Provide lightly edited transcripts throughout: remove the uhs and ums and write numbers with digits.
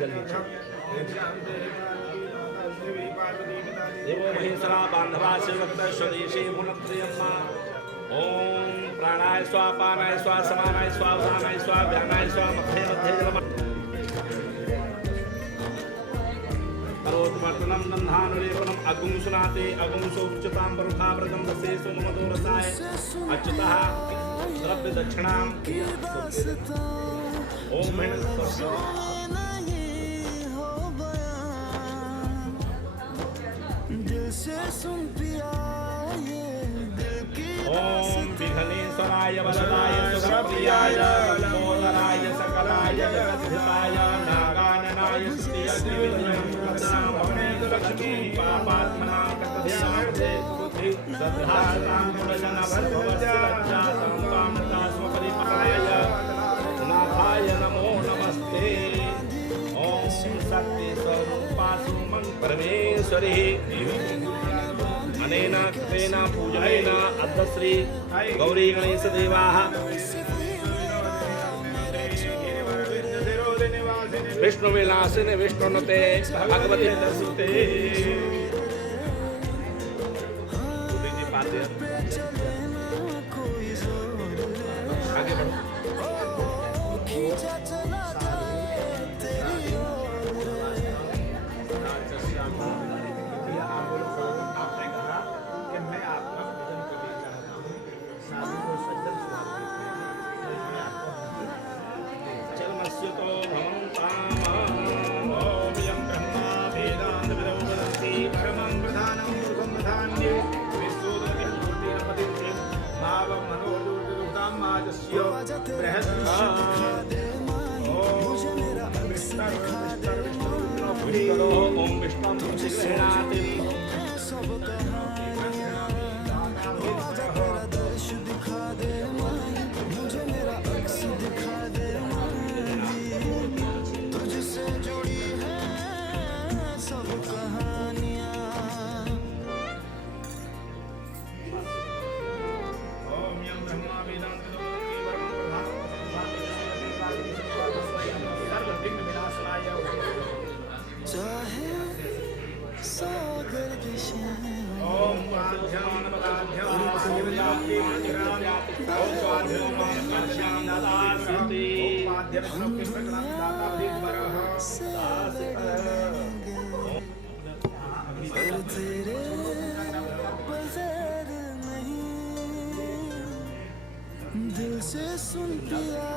देवो महेश्वरा बांधवा शिवक्त स्वदेशी मुनत्रयम्मा ओम प्राणाय स्वा पानाय स्वा समानाय स्वा उदानाय स्वा व्यानाय स्वा मध्य मध्य जलम करोत्मर्तनं नन्धानुलेपनम् अगुंसुनाते अगुंसोच्चतां परुथा व्रतं दसे सुमधुरसाय अच्युतः द्रव्य दक्षिणां ओम ओम विघ्नेश्वराय वरदाय सुरप्रियाय लंबोदराय सकलाय जगद्धिताय नागाननाय लक्ष्मी पापात्मना कथ्यामर्थे श्रद्धातां प्रजनभर्गवस्याजातं कामतास्मपरिपराय नाथाय नमो नमस्ते ओम शक्ति स्वरूपासु परमेश्वरी अनेन कृतेन पूजनेन अद्यश्री गौरी गणेश देवाः विष्णुविलासिनि विष्णुनुते भगवती दर्शुते आगे बढ़ो ओम विष्णु श्रीनाथि दिल से सुन पिया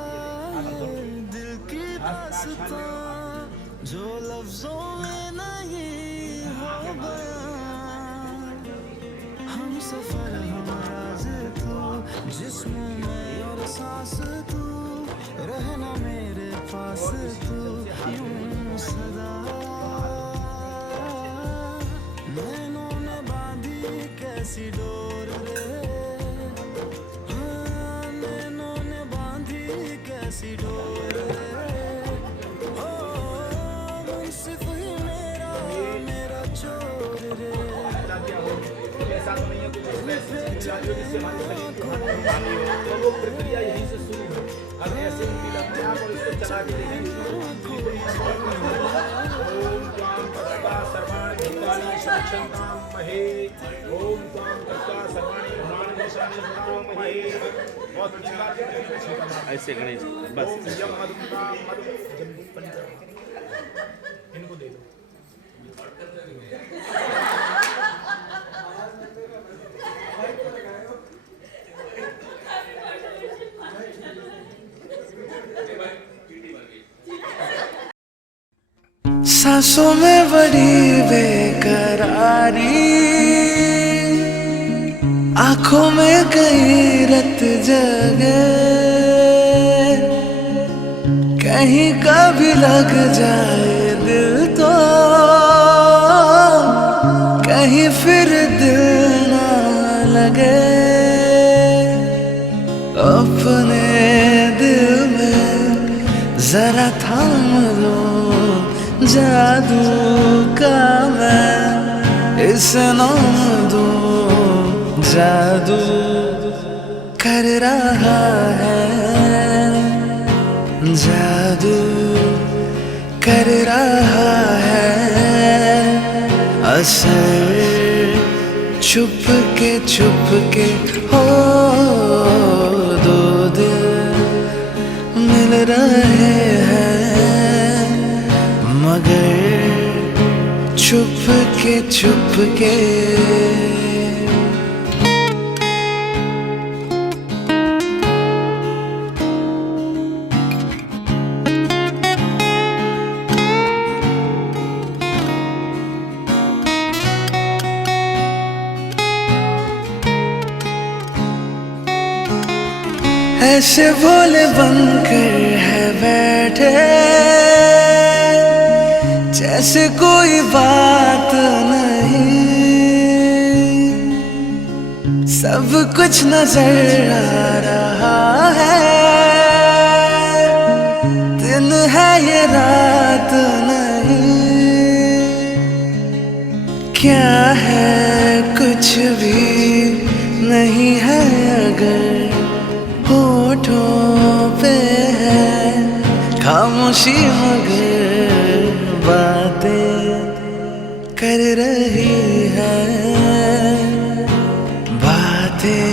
दिल की दास्तां जो लफ्जों में नहीं हो बयां हम सफर हमारा तू जिस्म में और सांस तू रहना मेरे पास तू यूं सदा नैनों ने बांधी कैसी डोर रे नैनों ने बांधी कैसी डोर रे ओ सिर्फ ही मेरा चोर रे ऐसा तो नहीं है कुछ जिससे हमारे शरीर की हानि हो तो वो प्रक्रिया यहीं से शुरू है। अगर ऐसे उनकी लगते हैं और इसको चला के देखेंगे ओम त्वां तत्का सर्वाणि भूतानि संक्षन्तां महे ओम त्वां तत्का सर्वाणि भूतानि संक्षन्तां महे बहुत अच्छी बात है। ऐसे गणेश बस इनको दे दो सांसों में बड़ी बेकरारी आंखों में कई रत जगे कहीं कभी लग जाए दिल तो कहीं फिर दिल ना लगे अपने दिल में जरा थाम लो जादू का मैं इस नाम दूं जादू कर रहा है जादू कर रहा असर छुप के हो दो दिल मिल रहे हैं मगर छुप के ऐसे भोले बनकर है बैठे जैसे कोई बात नहीं, सब कुछ नजर आ रहा है, दिन है ये रात नहीं, क्या है कुछ भी नहीं है अगर होठों पे है खामोशी मगर बातें कर रही है, बातें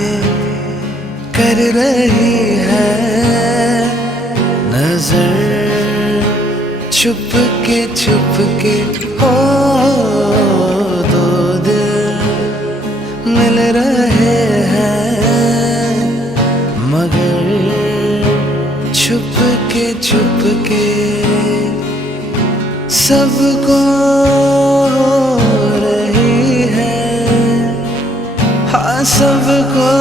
कर रही है, नजर छुप के हो दो दिल मिल रहे हैं मगर छुप के सबको हो रही है, हाँ सबको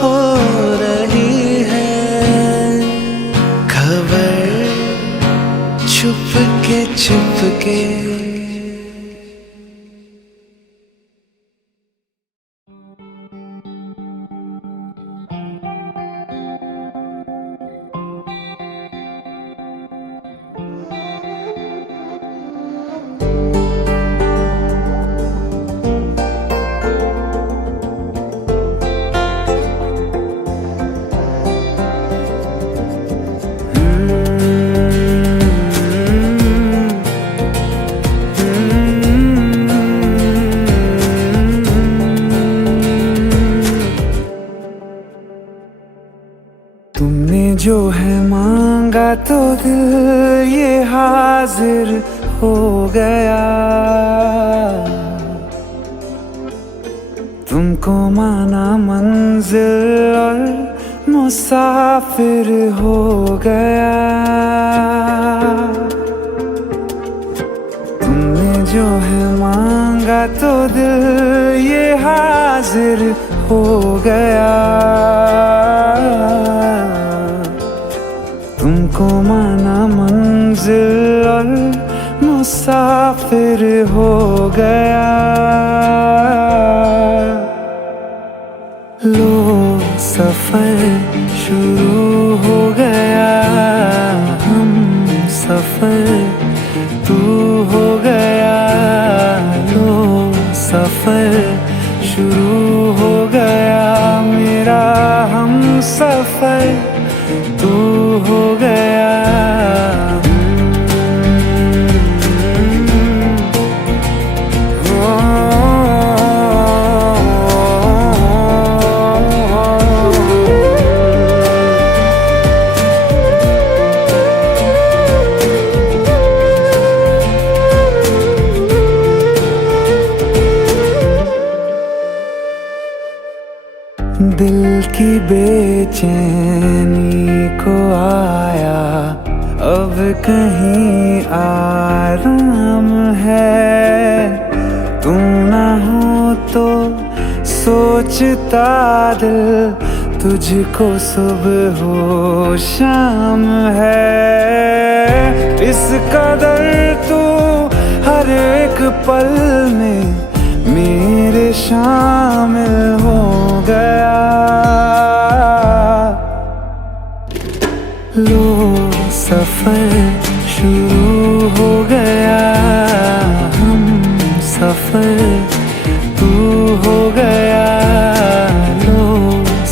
हो रही है खबर छुप के तुमने जो है मांगा तो दिल ये हाजिर हो गया, तुमको माना मंजिल और मुसाफिर हो गया, तुमने जो है मांगा तो दिल ये हाजिर हो गया, तुमको माना मंजिल और मुसाफिर हो गया, लो सफर शुरू हो गया, हम सफर तू हो गया, लो सफर शुरू हो गया, मेरा हम सफर तू हो गया। दिल की बेचैनी को आया अब कहीं आराम है, तू ना हो तो सोचता दिल तुझको सुबह हो शाम है, इस कदर तू हर एक पल में मेरे शामिल हो गया, लो सफर शुरू हो गया, हम सफर तू हो गया, लो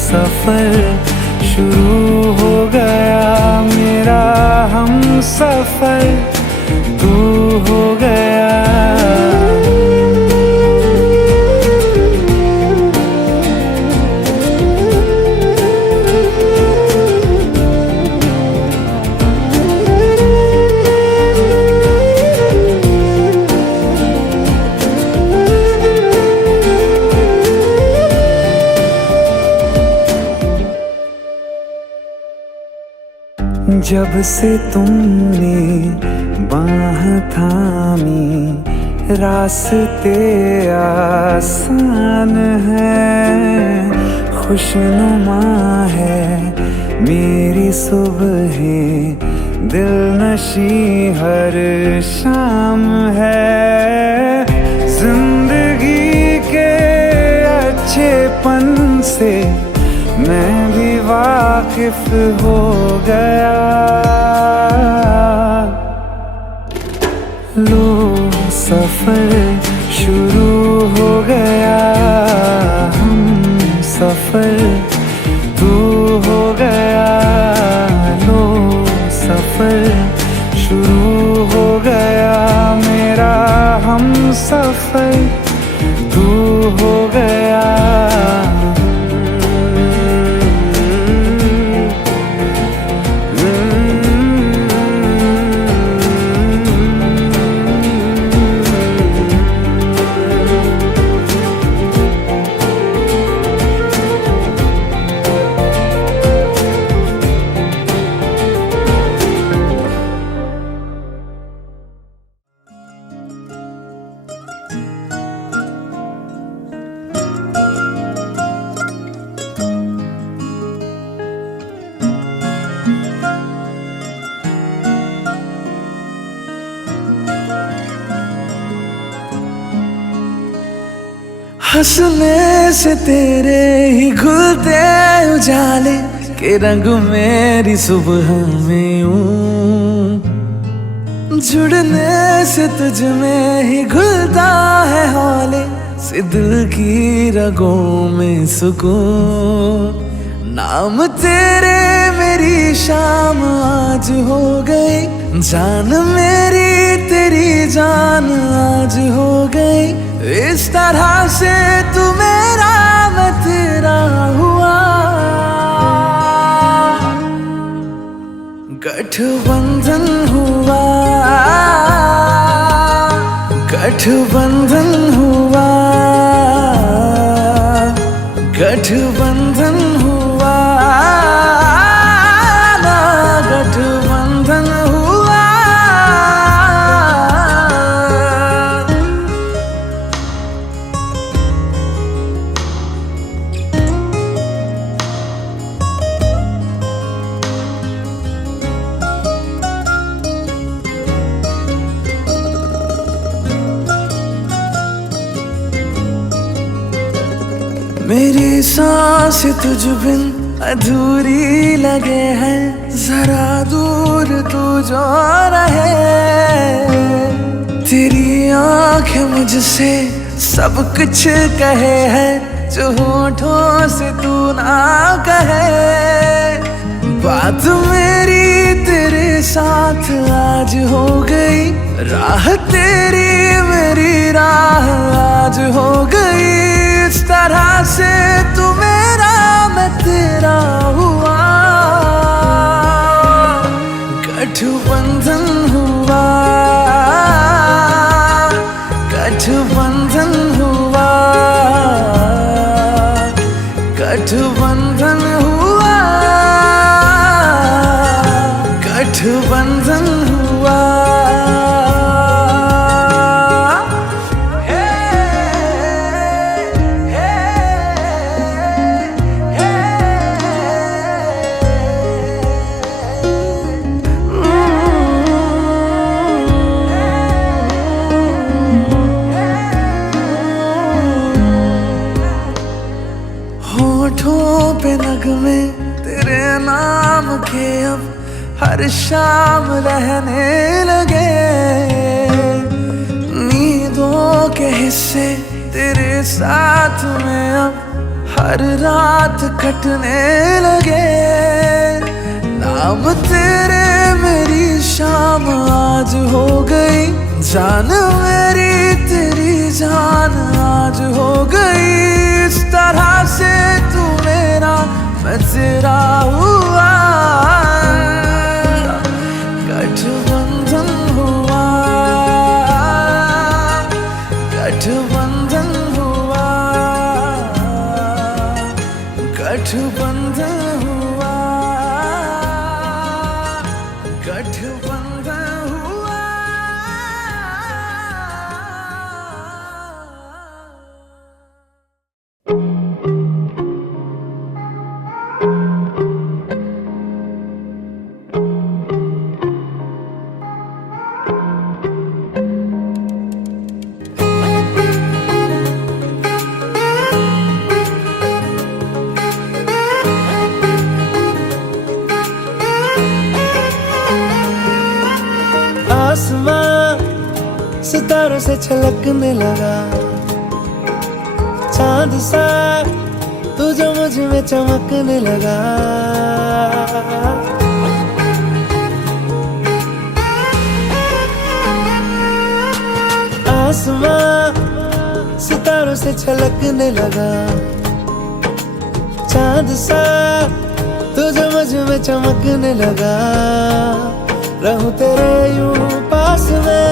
सफर शुरू हो गया, मेरा हम सफर तू हो गया। जब से तुमने बाह थामी रास्ते आसान है, खुशनुमा है मेरी सुबहें, दिल नशी हर शाम है। जिंदगी के अच्छेपन से मैं भी वाकिफ हो गया। लो सफर शुरू हो गया, हम सफर तू हो गया। लो सफर शुरू हो गया, मेरा हम सफर तू हो गया। हंसने से तेरे ही खुलते उजाले के रंग मेरी सुबह में यूं, जुड़ने से तुझ में ही घुलता है हौले से दिल की रगों में सुकून। नाम तेरे मेरी शाम आज हो गई, जान मेरी तेरी जान आज हो गई। इस तरह से तू मेरा मैं तेरा हुआ, गठबंधन हुआ, गठबंधन हुआ, गठबंधन हुआ, ना गठबंधन हुआ। मेरी सांस तुझ बिन अधूरी लगे है, जरा दूर तू जो रहे। तेरी आंखें मुझसे सब कुछ कहे है, जो होठों से तू ना कहे। बात मेरी तेरे साथ आज हो गई, राह तेरी मेरी राह आज हो गई। इस तरह से तू मेरा मैं तेरा हुआ, गठबंधन हुआ, गठबंधन हुआ, गठबंधन हुआ, गठबंधन हुआ। होठों पे नगमे तेरे नाम के अब हर शाम रहने लगे। नींदों के हिस्से तेरे साथ में अब हर रात कटने लगे। नाम तेरे मेरी शाम आज हो गई, जान मेरी तेरी जान आज हो गई। इस तरह से तू मेरा मैं तेरा हुआ, गठबंधन हुआ, गठबंधन हुआ, गठबंधन हुआ, आसमां सितारों से छलकने लगा, चांद सा तू जो मुझ में चमकने लगा। आसमां सितारों से छलकने लगा, चांद सा तू जो मुझ में चमकने लगा। रहूं तेरे यूं पास में,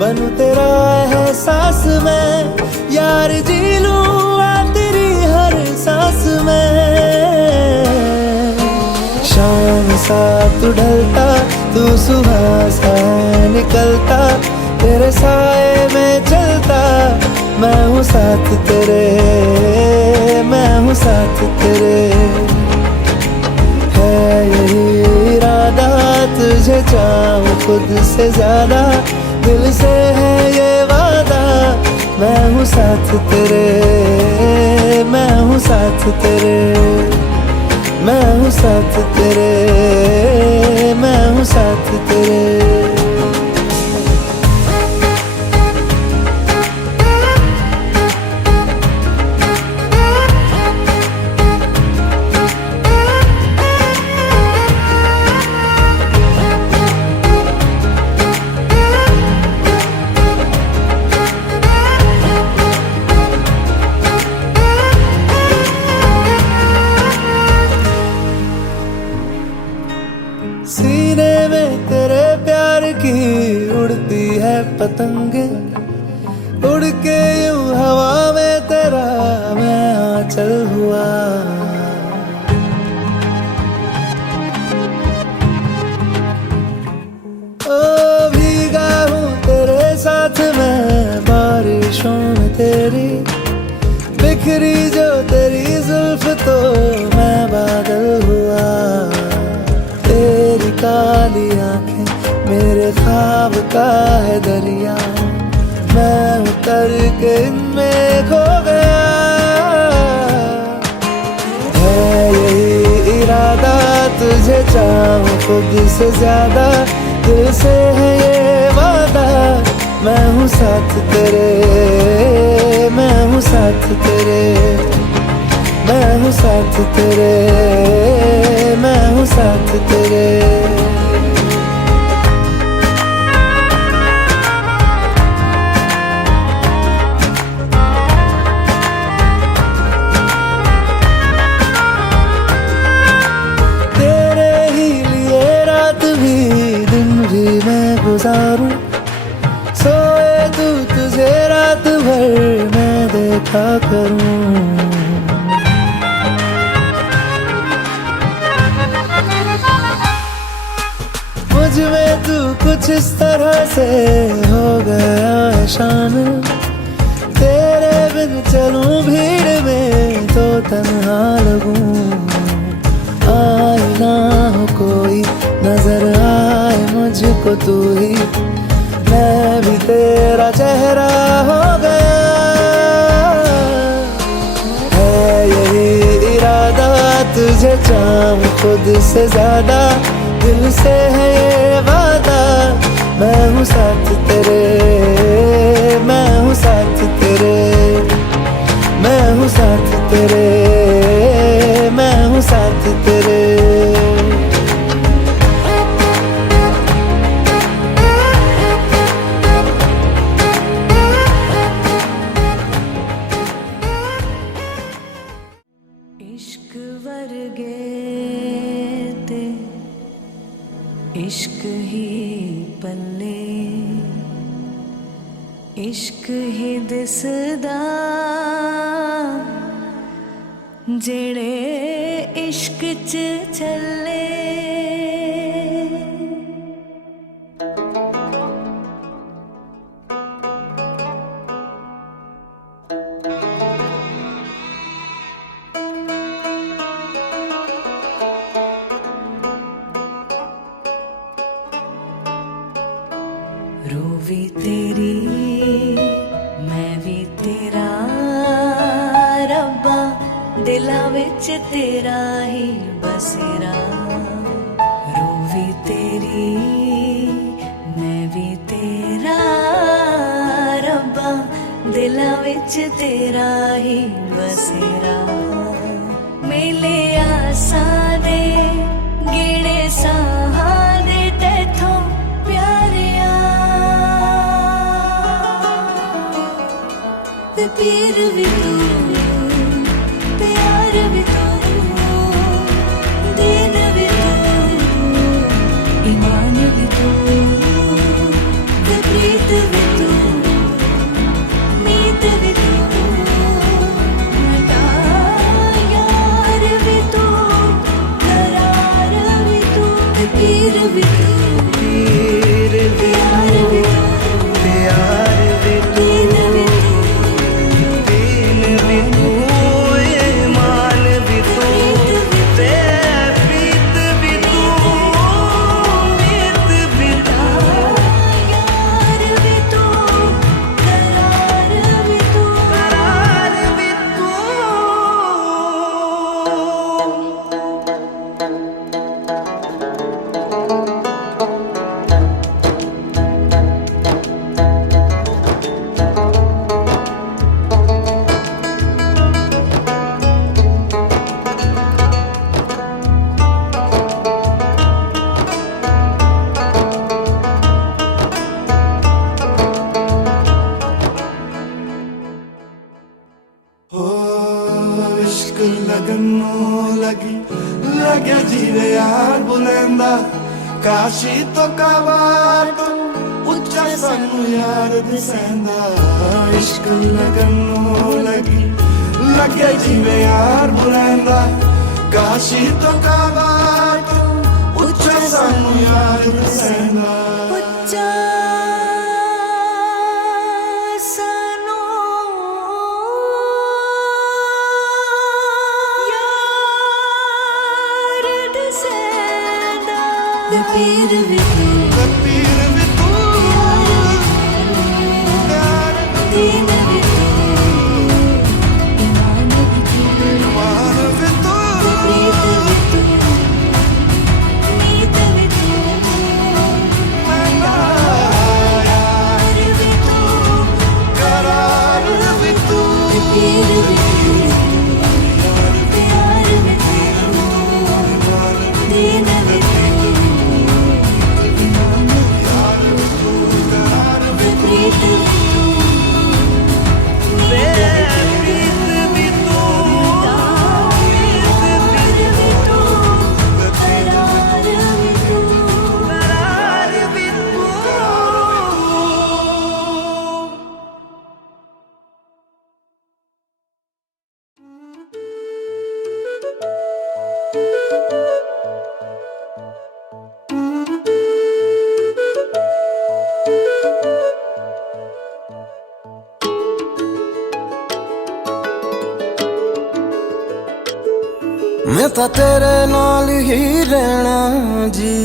बनूं तेरा एहसास में, यार जी लूं तेरी हर सांस में। शाम सा तू ढलता, तू सुबह सा निकलता, तेरे साए में चलता, मैं हूँ साथ तेरे, मैं हूँ साथ तेरे। है यही इरादा तुझे चाहूं खुद से ज्यादा, दिल से है ये वादा, मैं हूँ साथ तेरे, मैं हूँ साथ तेरे, मैं हूँ साथ तेरे, मैं हूँ साथ तेरे। सीने में तेरे प्यार की उड़ती है पतंगे, उड़ के यूं हवा में तेरा मैं आंचल हुआ। ओ भीगा हूँ तेरे साथ मैं बारिशों में तेरी, बिखरी जो तेरी जुल्फ तो मैं बादल हुआ। तेरी काली आंखें मेरे ख्वाब का है दरिया, मैं उतर के इनमें खो गया। है यही इरादा तुझे चाहूं खुद से ज्यादा, दिल से है ये वादा, मैं हूँ साथ तेरे, मैं हूँ साथ तेरे, मैं हूँ साथ तेरे, मैं हूँ साथ तेरे। तेरे ही लिए रात भी दिन भी मैं गुजारूं, सोए तू तुझे रात भर मैं देखा करूं। मुझ में तू कुछ इस तरह से हो गया है शान, तेरे बिन चलूं भीड़ में तो तन्हा लगूं। आए ना हो कोई नजर आए मुझको तू ही, मैं भी तेरा चेहरा हो गया। है यही इरादा तुझे चाहूं खुद से ज्यादा, दिल से है ये वादा, मैं हूँ साथ तेरे, मैं हूँ साथ तेरे, मैं हूँ साथ तेरे, मैं हूँ साथ तेरे। इश्क वर्गे ते इश्क ही पल्ले, इश्क ही दिसदा जेड़े इश्क च चले। रूवी तेरी मैं भी तेरा, रब्बा दिला विच तेरा ही बसेरा। रूवी तेरी मैं भी दिलां विच तेरा ही बसेरा मेले आसां दे गेड़े साहां दे तैथों प्यारिया ते पीर भी तू प्यार भी तू दीन भी तू ईमान भी तू ते प्रीत भी तू मीत भी तू यार भी तू करार भी तू ते पीर भी तू पीर भी प्यार भी तू प्यार भी दीन भी तू दीन भी तू ईमान भी तू ते प्रीत भी तू मीत भी तू यार भी तू करार भी तू करार भी तू हो इश्क लगनों लगी लगे जीवे यार बुलंदा काशी तो काबार तो उच्चा सानू यार दिसेंदा इश्क लगनों लगी लगे जीवे यार बुलंदा काशी तो काबार तो उच्चा सानू यार दिसेंदा उच्चा सानू यार दिसेंदा ते पीर भी तू पीर भी तू प्यार भी दीन भी तू ईमान भी तू मान भी तू प्रीत भी तू मीत भी तू यार भी तू करार भी तू पीर भी तू प्यार भी तू दीन भी तू ईमान भी तू प्रीत भी तू मीत भी तू यार भी तू करार भी तू करार भी तू मैं तो तेरे नाल ही रहना जी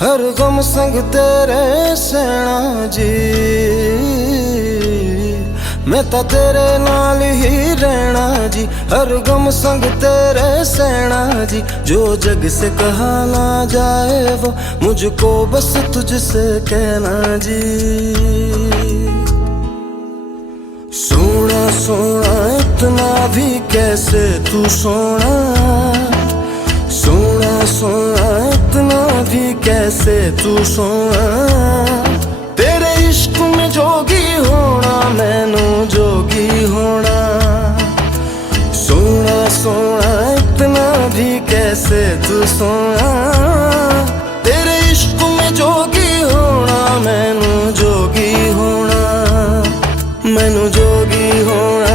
हर गम संग तेरे सहना जी मैं तो तेरे नाल ही रहना जी हर गम संग तेरे सहना जी जो जग से कहा ना जाए वो मुझको बस तुझसे कहना जी सोना सोना इतना भी कैसे तू सोना सोना सोना इतना भी कैसे तू सोना तेरे इश्क में जोगी होना मैनू जोगी होना सोना सोना इतना भी कैसे तू सोना तेरे इश्क में जोगी होना मैनू जोगी होना मैनू जोगी होना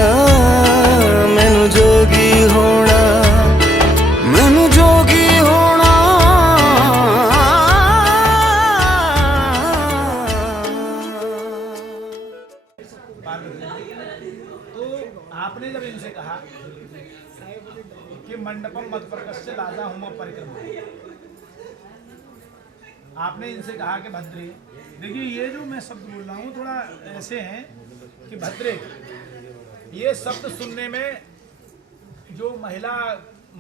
मैनू जोगी होना मैनू जोगी होना तो आपने जब इनसे कहा कि मंडपम मत प्रकश्य लाजा हुम परिक्रमा, आपने इनसे कहा कि भद्रे, देखिए ये जो मैं शब्द बोल रहा हूँ थोड़ा ऐसे हैं कि भद्रे, ये शब्द सुनने में जो महिला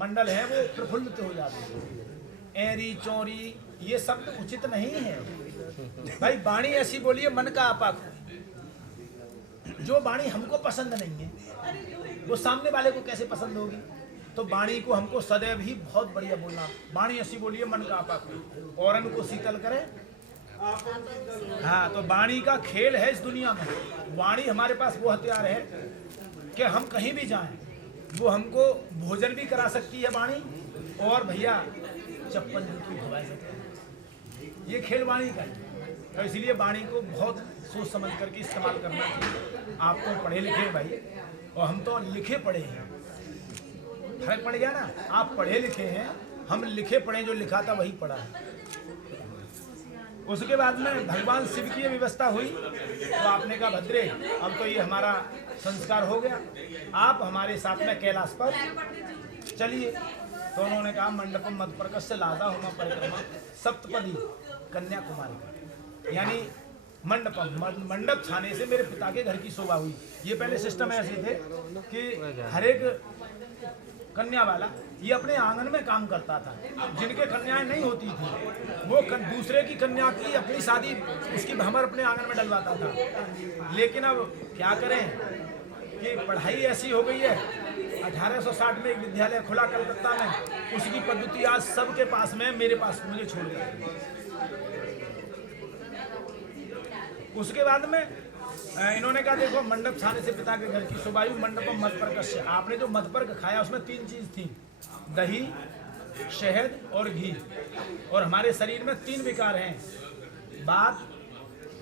मंडल है वो प्रफुल्लित हो जाते हैं। एरी चौरी ये शब्द उचित नहीं है भाई, वाणी ऐसी बोलिए मन का आपा जो वाणी हमको पसंद नहीं है वो सामने वाले को कैसे पसंद होगी। तो वाणी को हमको सदैव ही बहुत बढ़िया बोलना। वाणी ऐसी बोलिए मन का आपा को और को शीतल करे। हाँ, तो वाणी का खेल है इस दुनिया में। वाणी हमारे पास वो हथियार है कि हम कहीं भी जाएं वो हमको भोजन भी करा सकती है वाणी, और भैया चप्पल जूती धुला सकती है। ये खेल वाणी का है। तो इसलिए वाणी को बहुत सोच समझ करके इस्तेमाल करना चाहिए। आप तो पढ़े लिखे भाई, और हम तो लिखे पढ़े हैं। फर्क पड़ गया ना। आप पढ़े लिखे हैं, हम लिखे पढ़े, जो लिखा था वही पढ़ा है। उसके बाद में भगवान शिव की व्यवस्था हुई तो आपने कहा भद्रे अब तो ये हमारा संस्कार हो गया, आप हमारे साथ में कैलाश पर चलिए। तो उन्होंने कहा मंडपम मत प्रकश लादा होमा परिक्रमा सप्तपदी कन्याकुमारी का, यानी मंडप छाने से मेरे पिता के घर की शोभा हुई। ये पहले सिस्टम ऐसे थे कि हर एक कन्या वाला ये अपने आंगन में काम करता था। जिनके कन्याएं नहीं होती थी वो दूसरे की कन्या की अपनी शादी उसकी भंवर अपने आंगन में डलवाता था। लेकिन अब क्या करें कि पढ़ाई ऐसी हो गई है। 1860 में एक विद्यालय खुला कलकत्ता में, उसकी पद्धति आज सबके पास में, मेरे पास मुझे छोड़ गया। उसके बाद में इन्होंने कहा देखो मंडप छाने से पिता के घर की शोभायु मंडपम मधुपर्क। आपने जो मधुपर्क खाया उसमें 3 चीज थी, दही, शहद और घी। और हमारे शरीर में 3 विकार हैं, वात,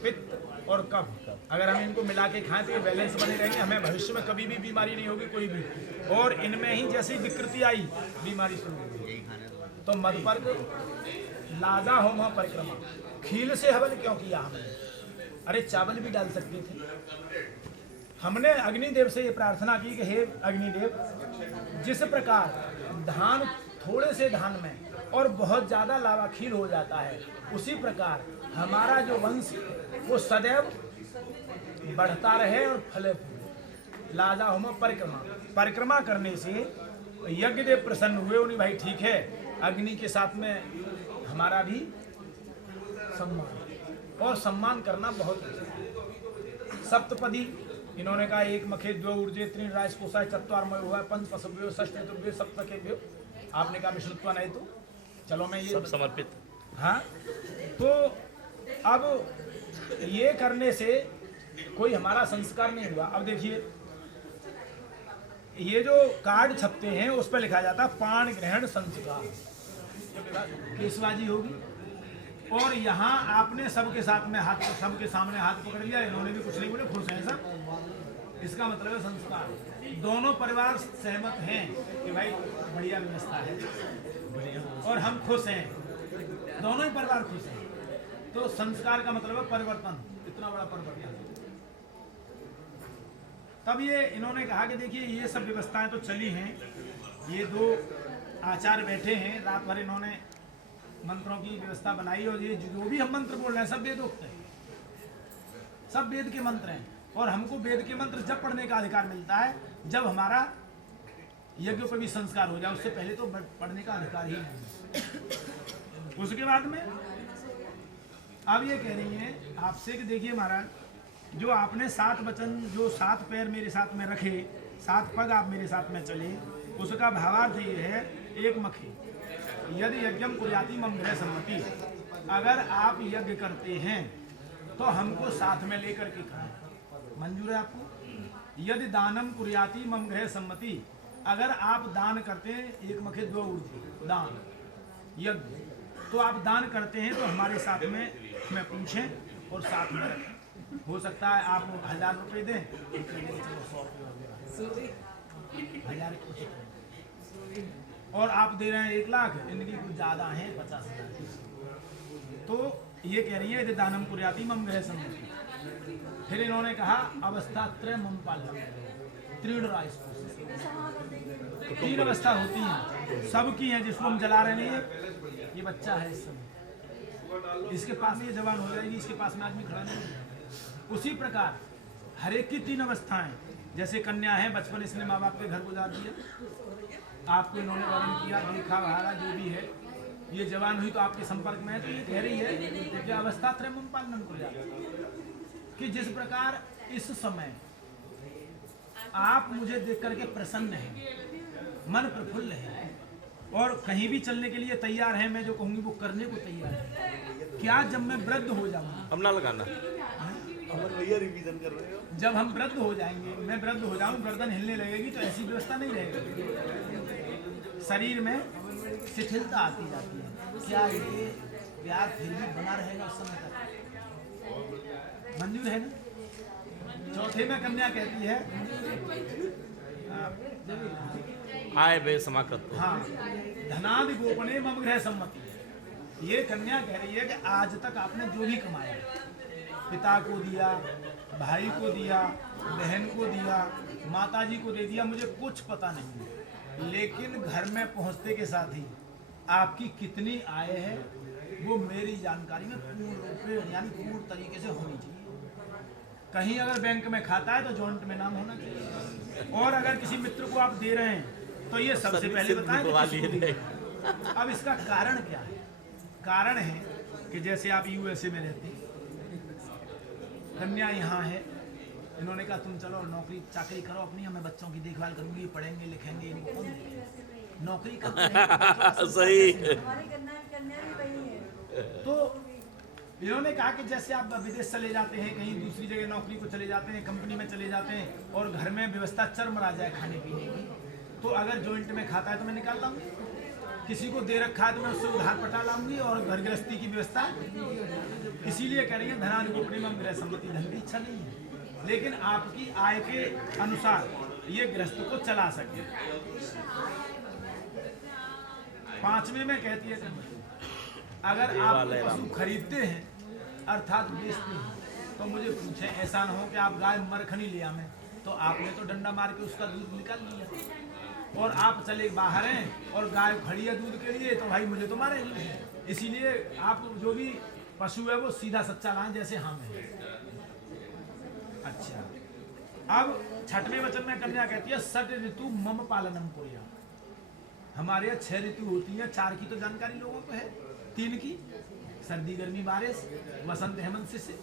पित्त और कफ। अगर हम इनको मिला के खाएं तो ये बैलेंस बने रहेंगे, हमें भविष्य में कभी भी बीमारी नहीं होगी कोई भी। और इनमें ही जैसी विकृति आई बीमारी शुरू होगी। तो मधुपर्क लाजा होमा परिक्रमा, खील से हवन क्यों किया हमने? अरे चावल भी डाल सकते थे। हमने अग्निदेव से ये प्रार्थना की कि हे अग्निदेव, जिस प्रकार धान थोड़े से धान में और बहुत ज़्यादा लावाखील हो जाता है, उसी प्रकार हमारा जो वंश वो सदैव बढ़ता रहे और फले फूले। लाजा होमा परिक्रमा, परिक्रमा करने से यज्ञदेव प्रसन्न हुए। उन्हें भाई ठीक है, अग्नि के साथ में हमारा भी सम्मान, और सम्मान करना बहुत सप्तपदी। इन्होंने कहा एक मखे द्वौ ऊर्जे त्रीन राजकोषाय चत्वारमय हुआ पंच पशुभ्यो षष्ठ चतुर्भ्यो सप्तकेभ्यो। आपने कहा विष्णुत्व नहीं तो चलो मैं ये सब समर्पित। हाँ, तो अब ये करने से कोई हमारा संस्कार नहीं हुआ। अब देखिए ये जो कार्ड छपते हैं उस पर लिखा जाता है पान ग्रहण संस्कार, केसबाजी होगी। और यहाँ आपने सबके साथ में हाथ, सबके सामने हाथ पकड़ लिया, इन्होंने भी कुछ नहीं बोले, खुश हैं सब। इसका मतलब है संस्कार। दोनों परिवार सहमत हैं कि भाई बढ़िया व्यवस्था है और हम खुश हैं, दोनों ही परिवार खुश हैं। तो संस्कार का मतलब है परिवर्तन, इतना बड़ा परिवर्तन। तब ये इन्होंने कहा कि देखिए ये सब व्यवस्थाएं तो चली हैं, ये 2 आचार्य बैठे हैं, रात भर इन्होंने मंत्रों की व्यवस्था बनाई, और ये जो भी हम मंत्र बोल रहे हैं सब वेदोक्त हैं, सब वेद के मंत्र हैं। और हमको वेद के मंत्र जब पढ़ने का अधिकार मिलता है जब हमारा यज्ञ पर भी संस्कार हो जाए, उससे पहले तो पढ़ने का अधिकार ही नहीं। उसके बाद में अब ये कह रही हैं आपसे कि देखिए महाराज, जो आपने 7 वचन, जो 7 पैर मेरे साथ में रखे, 7 पग आप मेरे साथ में चले, उसका भावार्थ ये है एक मखे यदि यज्ञम कुर्याति मम गृह सम्मति। अगर आप यज्ञ करते हैं तो हमको साथ में लेकर के खाएं, मंजूर है आपको? यदि दानम कुर्याति मम गृह सम्मति, अगर आप दान करते हैं, एक मखे 2 ऊर्जे दान यज्ञ, तो आप दान करते हैं तो हमारे साथ में हमें पूछें और साथ में रखें। हो सकता है आप 1000 रुपये दें, चलो 100 रुपये 1000 और आप दे रहे हैं 1 लाख, इनकी कुछ ज़्यादा हैं 50,000। तो ये कह रही है यदि दानम कुर्याति मम गृह सम्मति। फिर इन्होंने कहा अवस्था त्रय मम पालनम, 3 राजकोष, 3 अवस्था होती हैं, सबकी हैं। जिसको हम जला रहे हैं ये बच्चा है इस समय, इसके पास ये जवान हो जाएगी, इसके पास में आदमी खड़ा नहीं है। उसी प्रकार हर एक की 3 अवस्थाएं, जैसे कन्या है, बचपन इसने माँ बाप के घर गुजार दिया, आपको इन्होंने वर्णन किया, देखा बहारा जो भी है, ये जवान हुई तो आपके संपर्क में है, तो ये कह रही है कि अवस्था त्रय मम पालनम को जाती, कि जिस प्रकार इस समय आप मुझे देख करके प्रसन्न हैं, मन प्रफुल्ल है और कहीं भी चलने के लिए तैयार हैं, मैं जो कहूँगी वो करने को तैयार है। क्या जब मैं वृद्ध हो जाऊँगा, हम ना लगाना, जब हम वृद्ध हो जाएंगे, मैं वृद्ध हो जाऊँ, गर्दन हिलने लगेगी तो ऐसी व्यवस्था नहीं रहेगी, शरीर में शिथिलता आती जाती है। क्या ये प्यार फिर भी बना रहेगा उस समय तक? मंजूर है ना। चौथे में कन्या कहती है आय बे समाकृत। हाँ, धनादि गोपने मम गृह सम्मति। ये कन्या कह रही है कि आज तक आपने जो भी कमाया, पिता को दिया, भाई को दिया, बहन को दिया, माताजी को दे दिया, मुझे कुछ पता नहीं, लेकिन घर में पहुंचते के साथ ही आपकी कितनी आय है वो मेरी जानकारी में पूर्ण रूप में यानी पूर्ण तरीके से होनी चाहिए। कहीं अगर बैंक में खाता है तो जॉइंट में नाम होना चाहिए, और अगर किसी मित्र को आप दे रहे हैं तो ये सबसे पहले बताएं कि किसको दिया। अब इसका कारण क्या है? कारण है कि जैसे आप यूएसए में रहते हैं, कन्या यहाँ है, इन्होंने कहा तुम चलो नौकरी चाकरी करो अपनी, मैं बच्चों की देखभाल करूंगी, पढ़ेंगे लिखेंगे, इनको कौन देखेगा? नौकरी करते सही। हमारी कन्या भी वही है। तो इन्होंने कहा कि जैसे आप विदेश चले जाते हैं, कहीं दूसरी जगह नौकरी को चले जाते हैं, कंपनी में चले जाते हैं और घर में व्यवस्था चरमरा जाए खाने पीने की, तो अगर जॉइंट में खाता है तो मैं निकाल लाऊंगी, किसी को दे रखा है तो मैं उससे उधार पटा लाऊंगी और घर गृहस्थी की व्यवस्था। इसीलिए कह रही है धनादि गोपने मम गृह सम्मति। धन की इच्छा नहीं है, लेकिन आपकी आय के अनुसार ये गृहस्थ को चला सके। पांचवें में कहती है अगर आप पशु खरीदते हैं अर्थात बेचते हैं तो मुझे पूछे, ऐसा ना हो कि आप गाय मरखनी ले आए तो आपने तो डंडा मार के उसका दूध निकाल लिया और आप चले बाहर हैं और गाय खड़ी है दूध के लिए, तो भाई मुझे तो मारेंगे। इसीलिए आप जो भी पशु है वो सीधा सच्चा लाएं जैसे हम हैं। अच्छा, अब छठवें वचन में कन्या कहती है षट ऋतु मम पालनम कोया। हमारे यहाँ 6 ऋतु होती हैं, 4 की तो जानकारी लोगों को है, 3 की सर्दी गर्मी बारिश वसंत हेमंत शिशिर।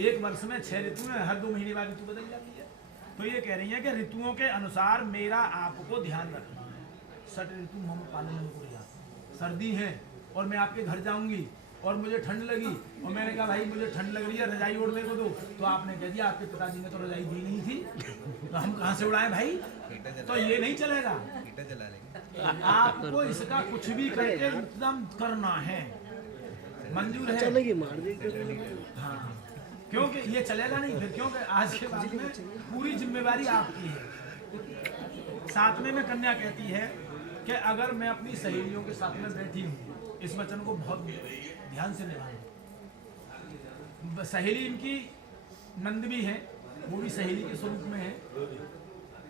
एक वर्ष में 6 ऋतु में हर 2 महीने बाद ऋतु बदल जाती है। तो ये कह रही है कि ऋतुओं के अनुसार मेरा आपको ध्यान रखना है। षट ऋतु मम पालनम कोया। सर्दी है और मैं आपके घर जाऊंगी और मुझे ठंड लगी और मैंने कहा भाई मुझे ठंड लग रही है, रजाई ओढ़ने को दो, तो आपने कह दिया आपके पिताजी ने तो रजाई दी नहीं थी, तो हम कहाँ से उड़ाएं भाई? तो ये नहीं चलेगा। आपको इसका कुछ भी करके एकदम करना है। मंजूर है? हाँ, क्योंकि ये चलेगा नहीं फिर, क्योंकि आज के बाद में पूरी जिम्मेवारी आपकी है। 7वें में कन्या कहती है कि अगर मैं अपनी सहेलियों के साथ में बैठी हूँ, इस वचन को बहुत ध्यान से निभाना। सहेली इनकी नंद भी है, वो भी सहेली के स्वरूप में है,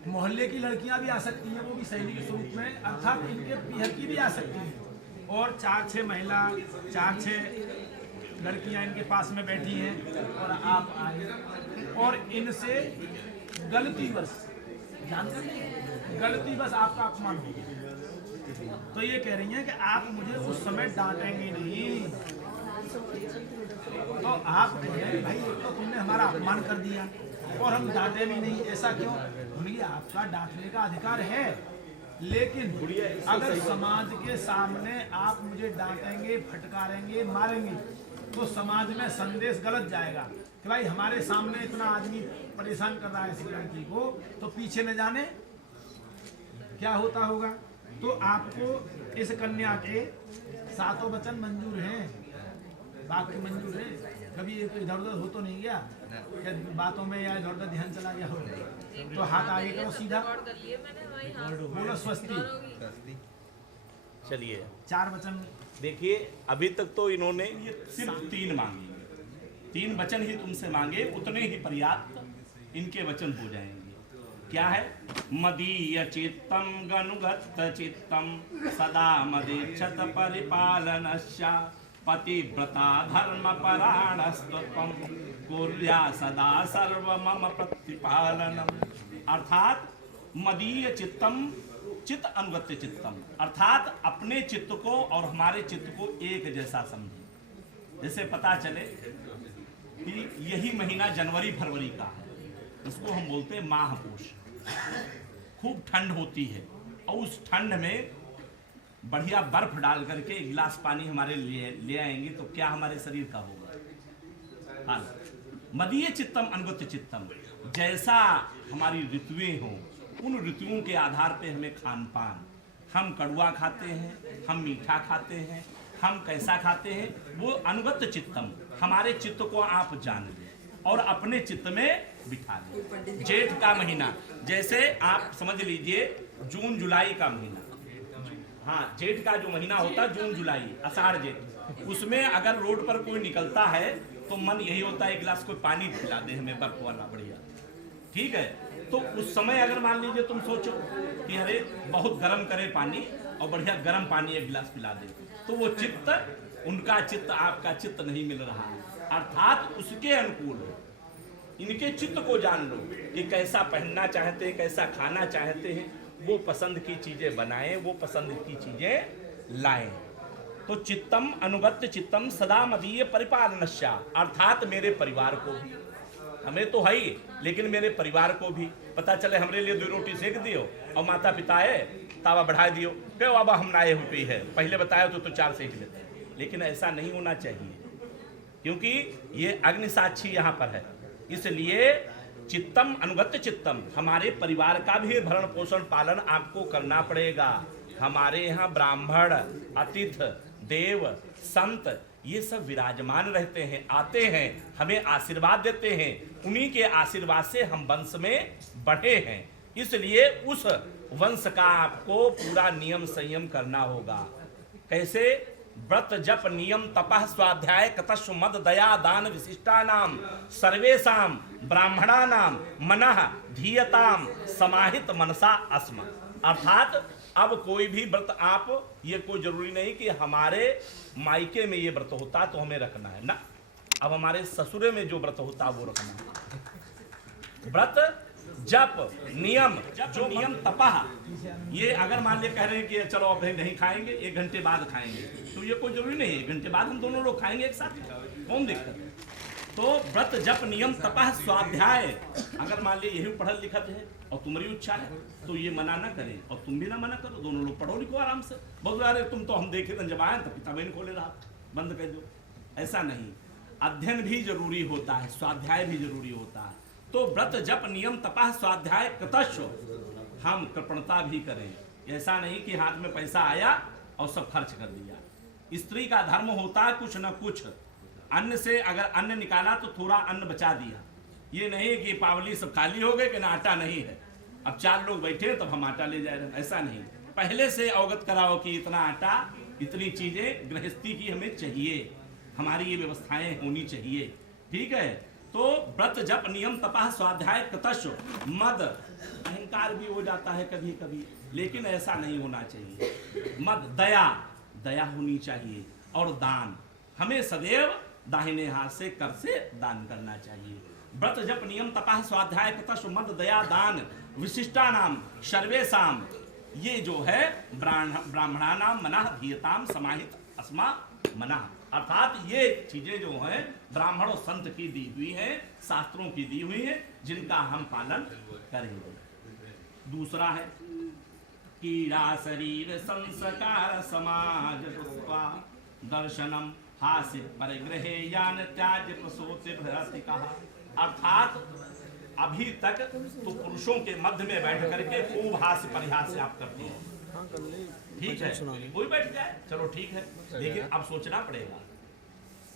मोहल्ले की लड़कियां भी आ सकती हैं, वो भी सहेली के स्वरूप में, अर्थात इनके पीहर की भी आ सकती हैं। और 4-6 महिला 4-6 लड़कियां इनके पास में बैठी हैं और आप आए और इनसे गलतीवश, जानते नहीं, गलतीवश आपका अपमान हो गया, तो ये कह रही हैं कि आप मुझे उस समय डांटेंगे नहीं। तो आप कहें भाई तो तुमने हमारा अपमान कर दिया और हम डांटे भी नहीं, ऐसा क्यों? बोलिए आपका डांटने का अधिकार है, लेकिन अगर समाज के सामने आप मुझे डांटेंगे, फटकारेंगे, मारेंगे तो समाज में संदेश गलत जाएगा कि भाई हमारे सामने इतना आदमी परेशान कर रहा है इस लड़की को, तो पीछे न जाने क्या होता होगा। तो आपको इस कन्या के 7 वचन मंजूर हैं, वाक्य मंजूर है। कभी ये इधर उधर हो तो नहीं गया क्या बातों में, या इधर उधर ध्यान चला गया हो? तो हाथ आगे करो सीधा, बोलो स्वस्ति। चलिए 4 वचन देखिए, अभी तक तो इन्होंने ये सिर्फ 3 मांगे, 3 वचन ही तुमसे मांगे, उतने ही पर्याप्त इनके वचन हो जाएंगे। क्या है? मदीय चित्तम गनुगत चित्तम सदा मदीक्षत परिपालनस्य पतिव्रता धर्म पराणस्तत्वम कुर्या सदा सर्व मम प्रतिपालनम। अर्थात मदीय चित्तम, चित्त अनुगत्य चित्तम, अर्थात अपने चित्त को और हमारे चित्त को एक जैसा समझे। जैसे पता चले कि यही महीना जनवरी फरवरी का है इसको हम बोलते हैं महापुरुष। खूब ठंड होती है और उस ठंड में बढ़िया बर्फ डाल करके एक गिलास पानी हमारे लिए ले आएंगे तो क्या हमारे शरीर का होगा हाल। मदीय चित्तम अनुगत चित्तम, जैसा हमारी ऋतुएं हों उन ऋतुओं के आधार पे हमें खान पान, हम कड़वा खाते हैं, हम मीठा खाते हैं, हम कैसा खाते हैं, वो अनुगत चित्तम, हमारे चित्त को आप जान लें और अपने चित्त में बिठा लें। जेठ का महीना, जैसे आप समझ लीजिए जून जुलाई का महीना, हाँ जेठ का जो महीना होता है जून जुलाई आषाढ़ जेठ, उसमें अगर रोड पर कोई निकलता है तो मन यही होता है एक गिलास कोई पानी पिला दे हमें बर्फ वाला बढ़िया, ठीक है। तो उस समय अगर मान लीजिए तुम सोचो कि अरे बहुत गर्म करे पानी और बढ़िया गर्म पानी एक गिलास पिला दे, तो वो चित्त, उनका चित्त आपका चित्त नहीं मिल रहा है, अर्थात उसके अनुकूल इनके चित्त को जान लो कि कैसा पहनना चाहते हैं, कैसा खाना चाहते हैं, वो पसंद की चीजें बनाएं, वो पसंद की चीजें लाएं। तो चित्तम अनुगत्य चित्तम सदा मदीय परिपालनस्या, अर्थात मेरे परिवार को भी, हमें तो है ही लेकिन मेरे परिवार को भी पता चले हमारे लिए 2 रोटी सेक दियो और माता पिता है तावा बढ़ा दियो, क्यों बाबा हम नाए हुई है, पहले बताया तो 4 सेक लेते। लेकिन ऐसा नहीं होना चाहिए क्योंकि ये अग्नि साक्षी यहाँ पर है, इसलिए चित्तम अनुगत्य चित्तम, हमारे परिवार का भी भरण पोषण पालन आपको करना पड़ेगा। हमारे यहाँ ब्राह्मण, अतिथि, देव, संत ये सब विराजमान रहते हैं, आते हैं, हमें आशीर्वाद देते हैं, उन्हीं के आशीर्वाद से हम वंश में बढ़े हैं, इसलिए उस वंश का आपको पूरा नियम संयम करना होगा। कैसे? व्रत जप नियम तपः स्वाध्याय कतस्व मद दया दान विशिष्टानाम सर्वेषाम ब्राह्मणानाम मनः धीयताम समाहित मनसा अस्म, अर्थात अब कोई भी व्रत आप, ये कोई जरूरी नहीं कि हमारे मायके में ये व्रत होता तो हमें रखना है ना, अब हमारे ससुरे में जो व्रत होता वो रखना है। व्रत जप नियम, जो नियम तपह, ये अगर मान लिया कह रहे हैं कि चलो अब नहीं खाएंगे, 1 घंटे बाद खाएंगे, तो ये कोई जरूरी नहीं है 1 घंटे बाद हम दोनों लोग खाएंगे एक साथ, कौन दिक्कत है। तो व्रत जप नियम तपह स्वाध्याय, अगर मान लिया यही पढ़ल लिखत है और तुम्हारी इच्छा है तो ये मना ना करें और तुम भी ना मना करो, दोनों लोग पढ़ो लिखो आराम से। बहुत अरे तुम तो हम देखे जब आए तो किताबें नहीं खोले रहा, बंद कर दो, ऐसा नहीं। अध्ययन भी जरूरी होता है, स्वाध्याय भी जरूरी होता है। तो व्रत जप नियम तपह स्वाध्याय कृतस्व, हम कृपणता भी करें, ऐसा नहीं कि हाथ में पैसा आया और सब खर्च कर दिया। स्त्री का धर्म होता है कुछ न कुछ, अन्न से अगर अन्न निकाला तो थोड़ा अन्न बचा दिया, ये नहीं कि पावली सब खाली हो गए कि ना आटा नहीं है, अब 4 लोग बैठे तब हम आटा ले जा रहे हैं, ऐसा नहीं। पहले से अवगत कराओ कि इतना आटा, इतनी चीजें गृहस्थी की हमें चाहिए, हमारी ये व्यवस्थाएं होनी चाहिए, ठीक है। तो व्रत जप नियम तपह स्वाध्याय कृतस्व मद, अहंकार भी हो जाता है कभी कभी, लेकिन ऐसा नहीं होना चाहिए। मद दया, दया होनी चाहिए, और दान, हमें सदैव दाहिने हाथ से कर से दान करना चाहिए। व्रत जप नियम तपह स्वाध्याय कृतस्व मद दया दान विशिष्टानाम सर्वेषाम, ये जो है ब्राह्मणानाम मनः धीयताम समाहित अस्मा मनः, अर्थात ये चीजें जो हैं ब्राह्मण और संत की दी हुई हैं, शास्त्रों की दी हुई हैं, जिनका हम पालन करेंगे। दूसरा है कीड़ा शरीर संस्कार समाज दुष्पा दर्शनम हास्य परिग्रहे यान त्याज प्रसूति भ्रति कहा, अर्थात अभी तक तो पुरुषों के मध्य में बैठ करके खूब हास्य परिहास आप करते हैं, ठीक है, कोई बैठ जाए चलो ठीक है, लेकिन अब सोचना पड़ेगा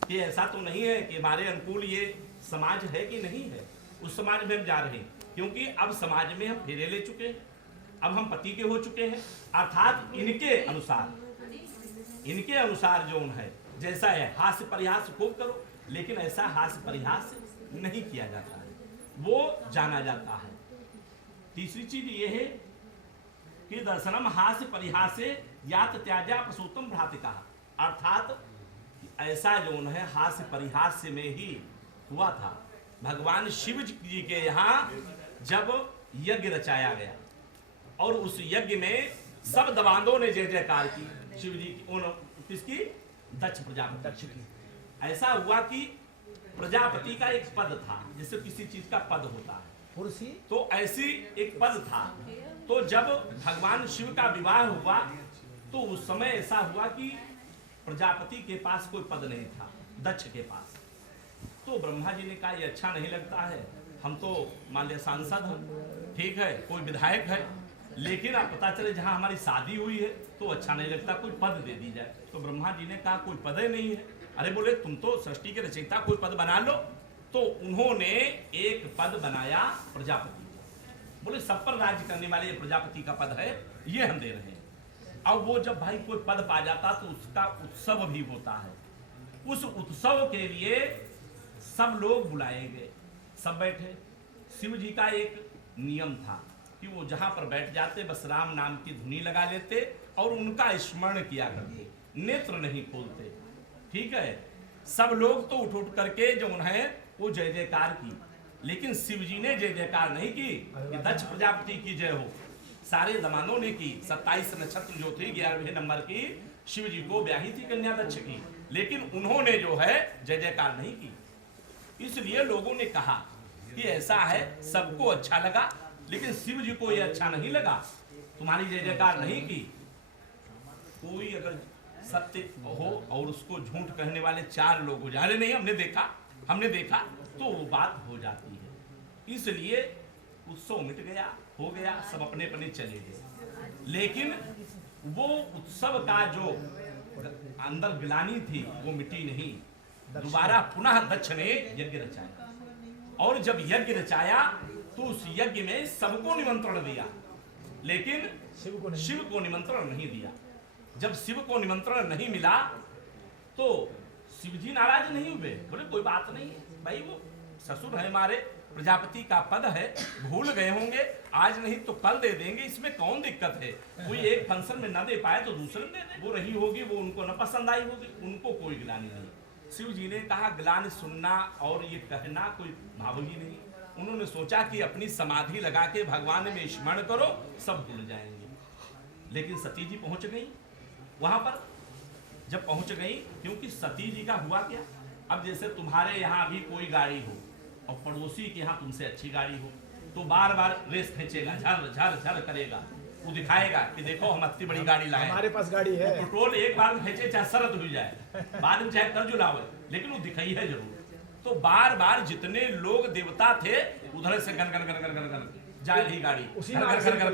कि ऐसा तो नहीं है कि हमारे अनुकूल ये समाज है कि नहीं है, उस समाज में हम जा रहे हैं, क्योंकि अब समाज में हम फेरे ले चुके हैं, अब हम पति के हो चुके हैं, अर्थात इनके अनुसार जो है जैसा है हास्य परिहास खूब करो, लेकिन ऐसा हास्य परिहास नहीं किया जाता है, वो जाना जाता है। तीसरी चीज ये है कि दर्शनम हास्य परिहासे यात त्याजा प्रसूतम भ्रातिका, अर्थात ऐसा जो है हास्य परिहास में ही हुआ था। भगवान शिव जी के यहाँ जब यज्ञ रचाया गया और उस यज्ञ में सब दबांदों ने जय जयकार की, शिव जी की, किसकी? दक्ष प्रजापति की। ऐसा हुआ कि प्रजापति का एक पद था, जैसे किसी चीज का पद होता है, कुर्सी तो ऐसी एक पद था। तो जब भगवान शिव का विवाह हुआ तो उस समय ऐसा हुआ कि प्रजापति के पास कोई पद नहीं था, दक्ष के पास। तो ब्रह्मा जी ने कहा ये अच्छा नहीं लगता है, हम तो मान लिया सांसद हैं, ठीक है, कोई विधायक है, लेकिन अब पता चले जहां हमारी शादी हुई है तो अच्छा नहीं लगता, कोई पद दे दी जाए। तो ब्रह्मा जी ने कहा कोई पद ही नहीं है। अरे बोले तुम तो सृष्टि के रचयिता, कोई पद बना लो। तो उन्होंने एक पद बनाया प्रजापति। बोले सब पर राज्य करने वाले ये प्रजापति का पद है, ये हम दे रहे हैं। अब वो जब भाई कोई पद पा जाता तो उसका उत्सव भी होता है। उस उत्सव के लिए सब लोग बुलाए गए, सब बैठे। शिव जी का एक नियम था कि वो जहां पर बैठ जाते बस राम नाम की धुनी लगा लेते और उनका स्मरण किया करते, नेत्र नहीं खोलते, ठीक है। सब लोग तो उठ उठ करके जो उन्हें वो जय जयकार की, लेकिन शिव जी ने जय जयकार नहीं की कि दक्ष प्रजापति की जय हो। सारे जमानों ने की। 27 नक्षत्र जो थी 11वें नंबर की शिव जी को ब्याही थी कन्या दक्ष की, लेकिन उन्होंने जो है जय जयकार नहीं की। इसलिए लोगों ने कहा कि ऐसा है, सबको अच्छा लगा लेकिन शिव जी को यह अच्छा नहीं लगा, तुम्हारी जय जयकार नहीं की। कोई अगर सत्य हो और उसको झूठ कहने वाले 4 लोग हो जाए, नहीं हमने देखा तो वो बात हो जाती है। इसलिए उत्सव मिट गया, हो गया, सब अपने अपने चले गए। लेकिन वो उत्सव का जो अंदर गिलानी थी वो मिटी नहीं। दोबारा पुनः दक्ष ने यज्ञ रचाया, और जब यज्ञ रचाया तो उस यज्ञ में सबको निमंत्रण दिया, लेकिन शिव को निमंत्रण नहीं दिया। जब शिव को निमंत्रण नहीं मिला तो शिव जी नाराज नहीं हुए, बोले कोई बात नहीं, भाई वो ससुर है हमारे, प्रजापति का पद है, भूल गए होंगे, आज नहीं तो कल दे देंगे, इसमें कौन दिक्कत है। कोई एक फंक्शन में न दे पाए तो दूसरे में दे दे। वो रही होगी, वो उनको न पसंद आई होगी, उनको कोई गिलानी नहीं। शिव जी ने कहा ग्लानि सुनना और ये कहना कोई भाव ही नहीं। उन्होंने सोचा कि अपनी समाधि लगा के भगवान में स्मरण करो, सब भूल जाएंगे। लेकिन सती जी पहुंच गई वहां पर। जब पहुंच गई, क्योंकि सती जी का हुआ क्या, अब जैसे तुम्हारे यहाँ भी कोई गाड़ी हो और पड़ोसी के यहाँ तुमसे अच्छी गाड़ी हो तो बार बार रेस खींचेगा, झर झर झर करेगा, वो दिखाएगा कि देखो हम इतनी बड़ी गाड़ी लाए, हमारे पास गाड़ी है। पेट्रोल एक बार में खींचे चाहे शरत हो जाए, बाद में चाहे कर्ज लावे, लेकिन वो दिखाई है जरूर। तो बार बार जितने लोग देवता थे उधर से gun gun gun gun gun gun जा रही गाड़ी,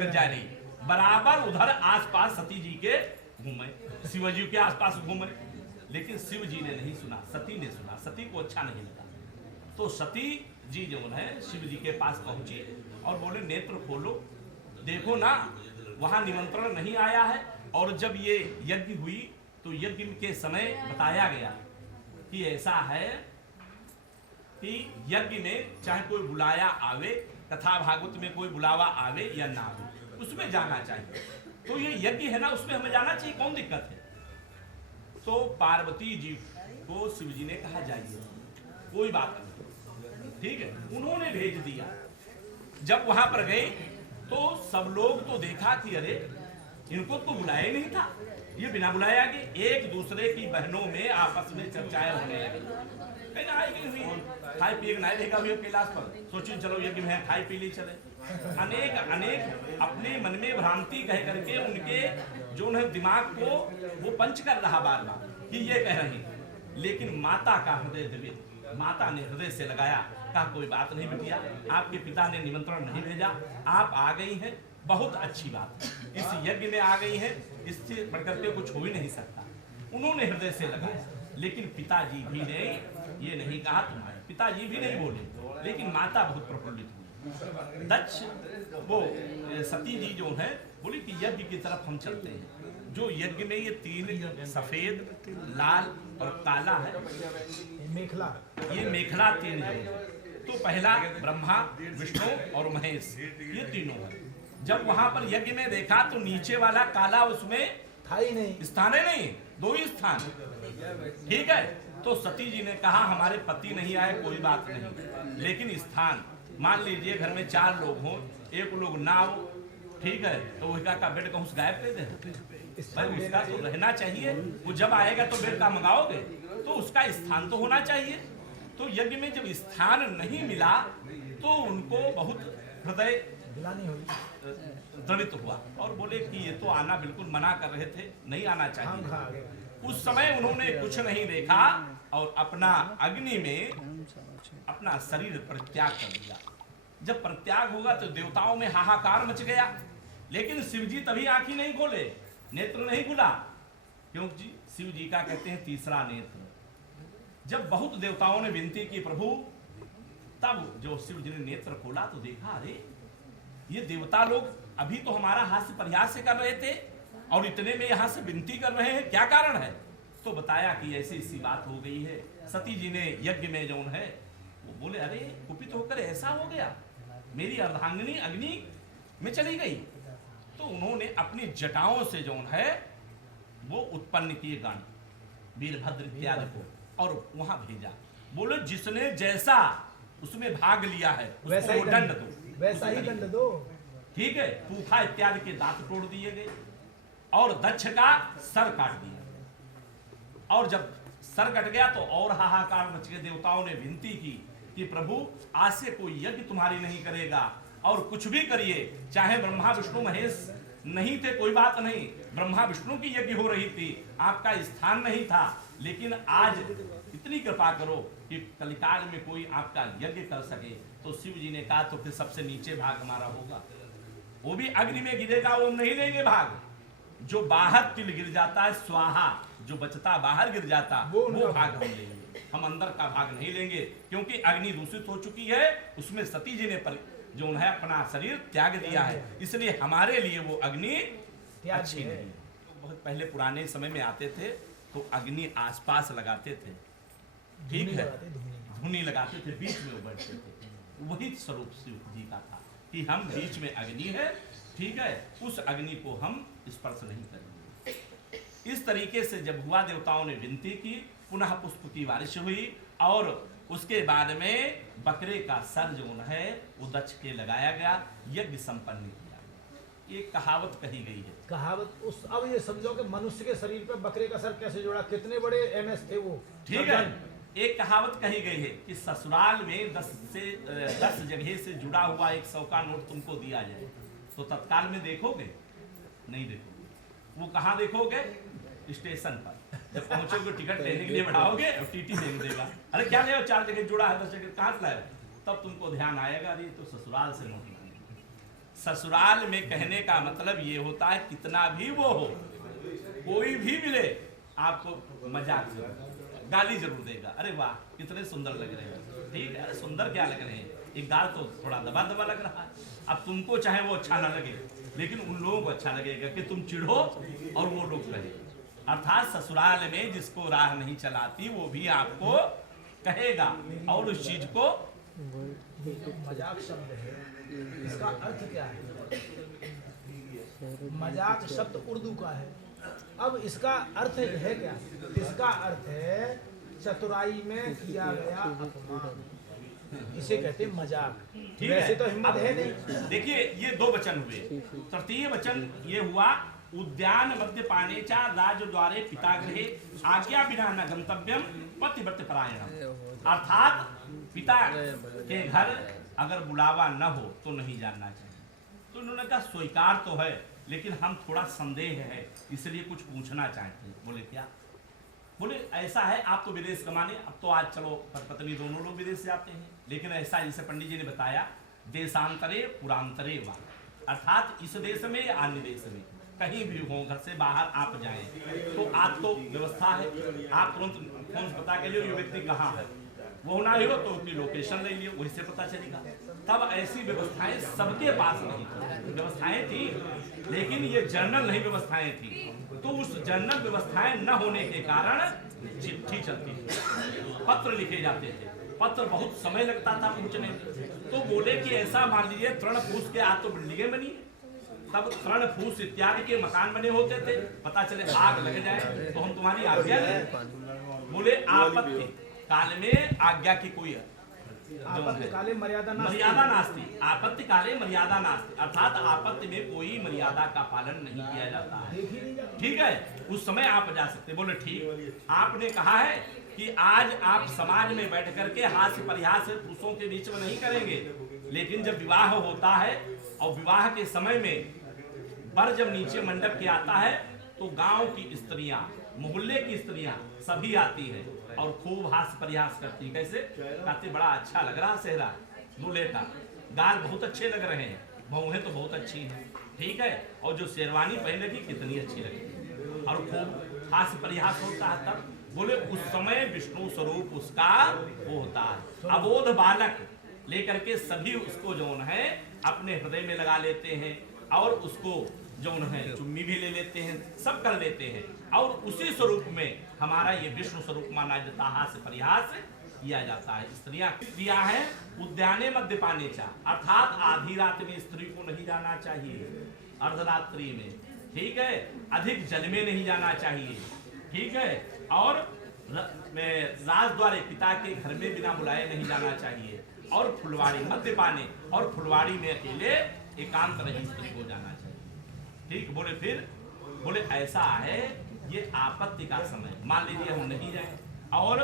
जा रही, बराबर उधर आसपास सती जी के घूमे, शिव जी के आसपास घूमे। लेकिन शिव जी ने नहीं सुना, सती ने सुना। सती को अच्छा नहीं लगा, तो सती जी जो है शिव जी के पास पहुंची और बोले नेत्र खोलो, देखो ना वहां निमंत्रण नहीं आया है। और जब ये यज्ञ हुई तो यज्ञ के समय बताया गया कि ऐसा है कि यज्ञ में चाहे कोई बुलाया आवे, कथा भागवत में कोई बुलावा आवे या ना आवे, उसमें जाना चाहिए। तो ये यज्ञ है ना, उसमें हमें जाना चाहिए, कौन दिक्कत है। तो पार्वती जी को शिव जी ने कहा जाइए, कोई बात नहीं, ठीक है। उन्होंने भेज दिया। जब वहां पर गए तो सब लोग तो देखा कि अरे इनको तो बुलाया नहीं था, ये बिना बुलाया गए। एक दूसरे की बहनों में आपस में चर्चाएं होने लगी। खाई पिए नहीं देखा कैलाश पर, सोचिए चलो यज्ञ में खाई पी ली चले। अनेक अनेक अपने मन में भ्रांति कह करके उनके जो है दिमाग को वो पंच कर रहा बार बार कि ये कह रही। लेकिन माता का हृदय द्रवित, माता ने हृदय से लगाया, कहा कोई बात नहीं बिटिया, आपके पिता ने निमंत्रण नहीं भेजा, आप आ गई हैं, बहुत अच्छी बात, इस यज्ञ में आ गई हैं, इससे बढ़कर के कुछ हो ही नहीं सकता। उन्होंने हृदय से लगाया, लेकिन पिताजी भी ने ये नहीं कहा, तुम्हारे पिताजी भी नहीं बोले, लेकिन माता बहुत प्रफुल्लित हुई। दक्ष वो सती जी जो है बोली कि यज्ञ की तरफ हम चलते हैं। जो यज्ञ में ये 3 सफेद, लाल और काला है, मेखला, ये मेखला 3 है। तो पहला ब्रह्मा, विष्णु और महेश, ये तीनों है। जब वहां पर यज्ञ में देखा तो नीचे वाला काला उसमें था ही नहीं, स्थान है नहीं, 2 ही स्थान, ठीक है। तो सती जी ने कहा हमारे पति नहीं आए कोई बात नहीं, लेकिन स्थान मान लीजिए घर में 4 लोग हों, एक लोग ना हो, ठीक है, तो वही का बेड कहूँ गायब कर दे, उसका तो रहना चाहिए। वो जब आएगा तो बेड का मंगाओगे तो उसका स्थान तो होना चाहिए। तो यज्ञ में जब स्थान नहीं मिला तो उनको बहुत हृदय द्रवित हुआ और बोले कि ये तो आना बिल्कुल मना कर रहे थे, नहीं आना चाहिए। उस समय उन्होंने कुछ नहीं देखा और अपना अग्नि में अपना शरीर परित्याग कर दिया। जब परित्याग होगा तो देवताओं में हाहाकार मच गया, लेकिन शिव जी तभी आंखें नहीं खोले, नेत्र नहीं खुला, क्योंकि शिव जी का कहते हैं तीसरा नेत्र। जब बहुत देवताओं ने विनती की प्रभु, तब जो शिव जी ने नेत्र खोला तो देखा अरे ये देवता लोग अभी तो हमारा हास्य परिहास से कर रहे थे और इतने में यहाँ से विनती कर रहे हैं, क्या कारण है? तो बताया कि ऐसी ऐसी बात हो गई है, सती जी ने यज्ञ में जो है वो बोले अरे कुपित होकर ऐसा हो गया, मेरी अर्धांगिनी अग्नि में चली गई। तो उन्होंने अपनी जटाओं से जो है वो उत्पन्न किए गण वीरभद्र इत्यादि को और वहां भेजा। बोले जिसने जैसा उसमें भाग लिया है वैसा ही उसको दंड दो, वैसा ही दंड दो। ठीक है। पूखा इत्यादि के दांत तोड़ दिए गए और दक्ष का सर काट दिया। और जब सर कट गया तो और हाहाकार मच गए। देवताओं ने विनती की कि प्रभु आज से कोई यज्ञ तुम्हारी नहीं करेगा और कुछ भी करिए, चाहे ब्रह्मा विष्णु महेश नहीं थे कोई बात नहीं, ब्रह्मा विष्णु की यज्ञ हो रही थी, आपका स्थान नहीं था, लेकिन आज इतनी कृपा करो कि कलिकाल में कोई आपका यज्ञ कर सके। तो शिव जी ने कहा तो फिर सबसे नीचे भाग हमारा होगा, वो भी अग्नि में गिरेगा, वो नहीं लेंगे भाग। जो बाहर तिल गिर जाता है स्वाहा, जो बचता बाहर गिर जाता वो भाग हम लेंगे, हम अंदर का भाग नहीं लेंगे, क्योंकि अग्नि दूषित हो चुकी है, उसमें सती जी ने जो है अपना शरीर त्याग दिया है, इसलिए हमारे लिए वो अग्नि अच्छी नहीं है। तो बहुत पहले पुराने समय में आते थे तो अग्नि आसपास लगाते थे, ठीक है, धुनी लगाते थे, बीच में वो बैठते थे। वही स्वरूप शिव जी का था कि हम बीच में अग्नि है, ठीक है, उस अग्नि को हम स्पर्श नहीं करेंगे। इस तरीके से जब हुआ, देवताओं ने विनती की, पुनः पुष्प की बारिश हुई और उसके बाद में बकरे का सर जो है वो दक्ष के लगाया गया, यज्ञ संपन्न किया। ये कहावत कही गई है। कहावत उस अब ये समझो कि मनुष्य के शरीर पे बकरे का सर कैसे जोड़ा, कितने बड़े एमएस थे वो, ठीक है। एक कहावत कही गई है कि ससुराल में 10 जगह से जुड़ा हुआ 100 का नोट तुमको दिया जाए तो तत्काल में देखोगे? नहीं देखोगे। वो कहाँ देखोगे? स्टेशन पर। जब पहुंचोगे टिकट लेने के लिए बढ़ाओगे और टीटी दे देगा, अरे क्या ले 4 जगह जुड़ा है, 10 जगह कहाँ से लाए? तब तुमको ध्यान आएगा अरे तो ससुराल से नोट लाए। ससुराल में कहने का मतलब ये होता है कितना भी वो हो, कोई भी मिले आपको मजाक से गाली जरूर देगा, अरे वाह कितने सुंदर लग रहे हैं, ठीक है, अरे सुंदर क्या लग रहे हैं, एक गाल तो थोड़ा दबा दबा लग रहा है। अब तुमको चाहे वो अच्छा ना लगे, लेकिन उन लोगों को अच्छा लगेगा कि तुम चिढ़ो और वो लोग रहे। अर्थात ससुराल में जिसको राह नहीं चलाती वो भी आपको कहेगा और उस चीज को। मजाक शब्द है, इसका अर्थ क्या है? मजाक शब्द उर्दू का है, अब इसका अर्थ है क्या? इसका अर्थ है चतुराई में किया गया अपमान, इसे कहते हैं मजाक। वैसे तो हिम्मत है नहीं। देखिए ये 2 वचन हुए, तृतीय वचन ये हुआ उद्यान मध्य पाने चा राज द्वारे पिता गृहे आज्ञा बिना न गंतव्यम पतिव्रत परायणम। अर्थात पिता के घर अगर बुलावा न हो तो नहीं जाना चाहिए। तो उन्होंने कहा स्वीकार तो है, लेकिन हम थोड़ा संदेह है, इसलिए कुछ पूछना चाहते हैं। बोले क्या? बोले ऐसा है, आप तो विदेश कमाने, अब तो आज चलो पत्नी दोनों लोग विदेश जाते हैं, लेकिन ऐसा जैसे पंडित जी ने बताया देशांतरे पुरांतरे वा, अर्थात इस देश में या अन्य देश में कहीं भी हो, घर से बाहर आप जाएं तो आज तो व्यवस्था है, आप तुरंत फोन से पता कर लियो ये व्यक्ति कहाँ है, वो ना हो तो उसकी लोकेशन ले लियो, वही से पता चलेगा। तब ऐसी व्यवस्थाएं सबके पास नहीं थी, व्यवस्थाएं थी लेकिन ये जनरल नहीं व्यवस्थाएं थी। तो उस जनरल व्यवस्थाएं न होने के कारण चिट्ठी चलती थी, पत्र लिखे जाते थे, पत्र बहुत समय लगता था पहुंचने में। तो बोले कि ऐसा मान लीजिए तृण फूस के आज तो बिल्डिंगें बनी, तब तृण फूस इत्यादि के मकान बने होते थे, पता चले आग लग जाए तो हम तुम्हारी आज्ञा लें। बोले आपत्ति काल में आज्ञा की कोई आपत्ति काले मर्यादा नास्ति, आपत्ति काले मर्यादा नास्ति, अर्थात आपत्ति में कोई मर्यादा का पालन नहीं किया जाता है, ठीक है, उस समय आप जा सकते। बोले ठीक, आपने कहा है कि आज आप समाज में बैठ करके हास्य परिहास पुरुषों के बीच में नहीं करेंगे, लेकिन जब विवाह होता है और विवाह के समय में वर जब नीचे मंडप के आता है तो गांव की स्त्रियां, मोहल्ले की स्त्रियां सभी आती हैं और खूब हास्य परिहास करती हैं। कैसे कहते, बड़ा अच्छा लग रहा सेहरा, दूल्हे का गाल बहुत अच्छे लग रहे हैं, बहुएं तो बहुत अच्छी हैं, ठीक है, और जो शेरवानी पहनेगी कितनी अच्छी लगेगी, और खूब हास्य परिहास होता है। तब बोले उस समय विष्णु स्वरूप उसका वो होता है, अबोध बालक लेकर के सभी उसको जौन है अपने हृदय में लगा लेते हैं और उसको जौन है चुम्मी भी ले लेते हैं, सब कर लेते हैं, और उसी स्वरूप में हमारा ये विष्णु स्वरूप माना जाता है, हास्य परिहास किया जाता है। स्त्रियां किया है उद्याने मद्यपाने चा, अर्थात आधी रात में स्त्री को नहीं जाना चाहिए, अर्धरात्रि में, ठीक है, अधिक जल में नहीं जाना चाहिए, ठीक है, और राज द्वारे पिता के घर में बिना बुलाए नहीं जाना चाहिए, और फुलवाड़ी मद्यपाने, और फुलवाड़ी में अकेले एकांत रही स्त्री को जाना चाहिए, ठीक। बोले फिर बोले ऐसा है ये आपत्ति का समय, मान लीजिए हम नहीं जाए और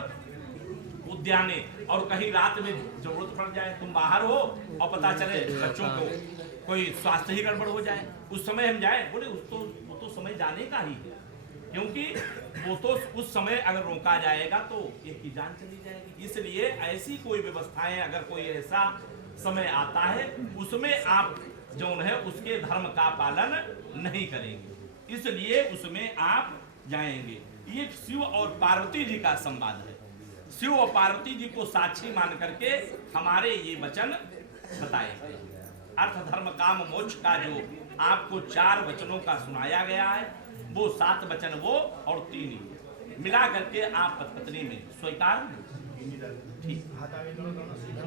उद्याने, और कहीं रात में जरूरत पड़ जाए, तुम बाहर हो और पता चले बच्चों को कोई स्वास्थ्य ही गड़बड़ हो जाए, उस समय हम जाए, बोले वो तो समय जाने का ही है, क्योंकि वो तो उस समय अगर रोका जाएगा तो एक की जान चली जाएगी। इसलिए ऐसी कोई व्यवस्थाएं, अगर कोई ऐसा समय आता है उसमें आप जौन है उसके धर्म का पालन नहीं करेंगे, इसलिए उसमें आप जाएंगे। ये शिव और पार्वती जी का संवाद है, शिव और पार्वती जी को साक्षी मान करके हमारे ये वचन बताए गए। अर्थ धर्म काम मोक्ष का जो आपको 4 वचनों का सुनाया गया है, वो 7 वचन वो और 3 ही मिला करके आप पत्नी में स्वीकार, ठीक,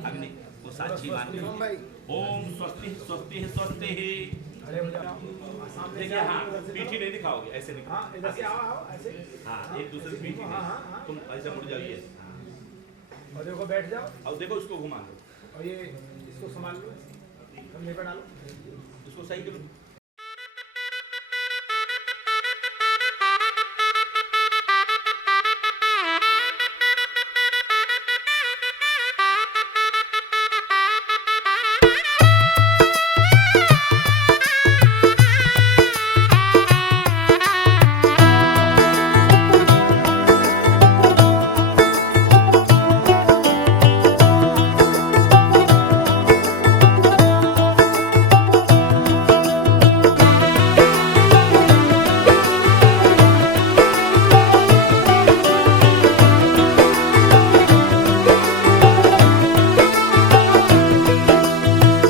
अग्नि को साक्षी मान। ओम स्वस्ति स्वस्ति स्वस्ति ही। देखिए हाँ, पीठी नहीं दिखाओगे, ऐसे दिखाओ, इधर से आओ ऐसे, हाँ, एक दूसरे की पीठी नहीं, तुम ऐसे मुड़ जाइए और देखो बैठ जाओ, और देखो उसको घुमा लो, और ये इसको संभाल लो, कंधे पे डालो, उसको सही करो।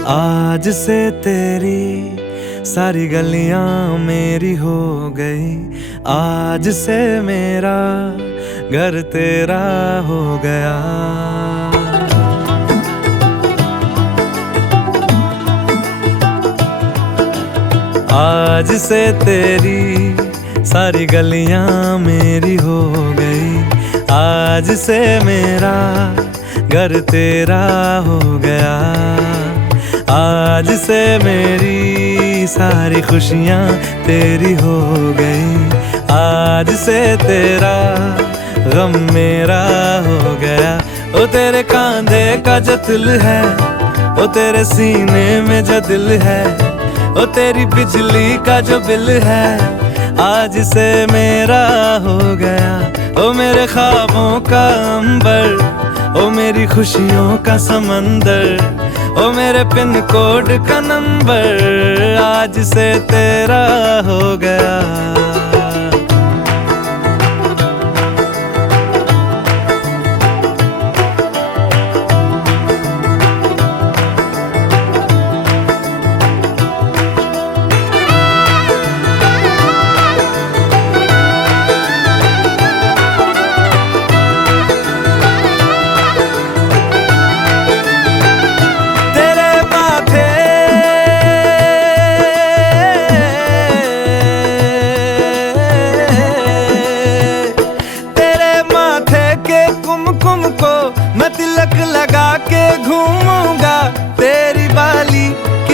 आज से तेरी सारी गलियां मेरी हो गई, आज से मेरा घर तेरा हो गया। आज से तेरी सारी गलियां मेरी हो गई, आज से मेरा घर तेरा हो गया। आज से मेरी सारी खुशियाँ तेरी हो गई, आज से तेरा गम मेरा हो गया। ओ तेरे कांधे का जो दिल है, ओ तेरे सीने में जो दिल है, ओ तेरी बिजली का जो बिल है, आज से मेरा हो गया। ओ मेरे ख्वाबों का अंबर, ओ मेरी खुशियों का समंदर, ओ मेरे पिन कोड का नंबर, आज से तेरा हो गया।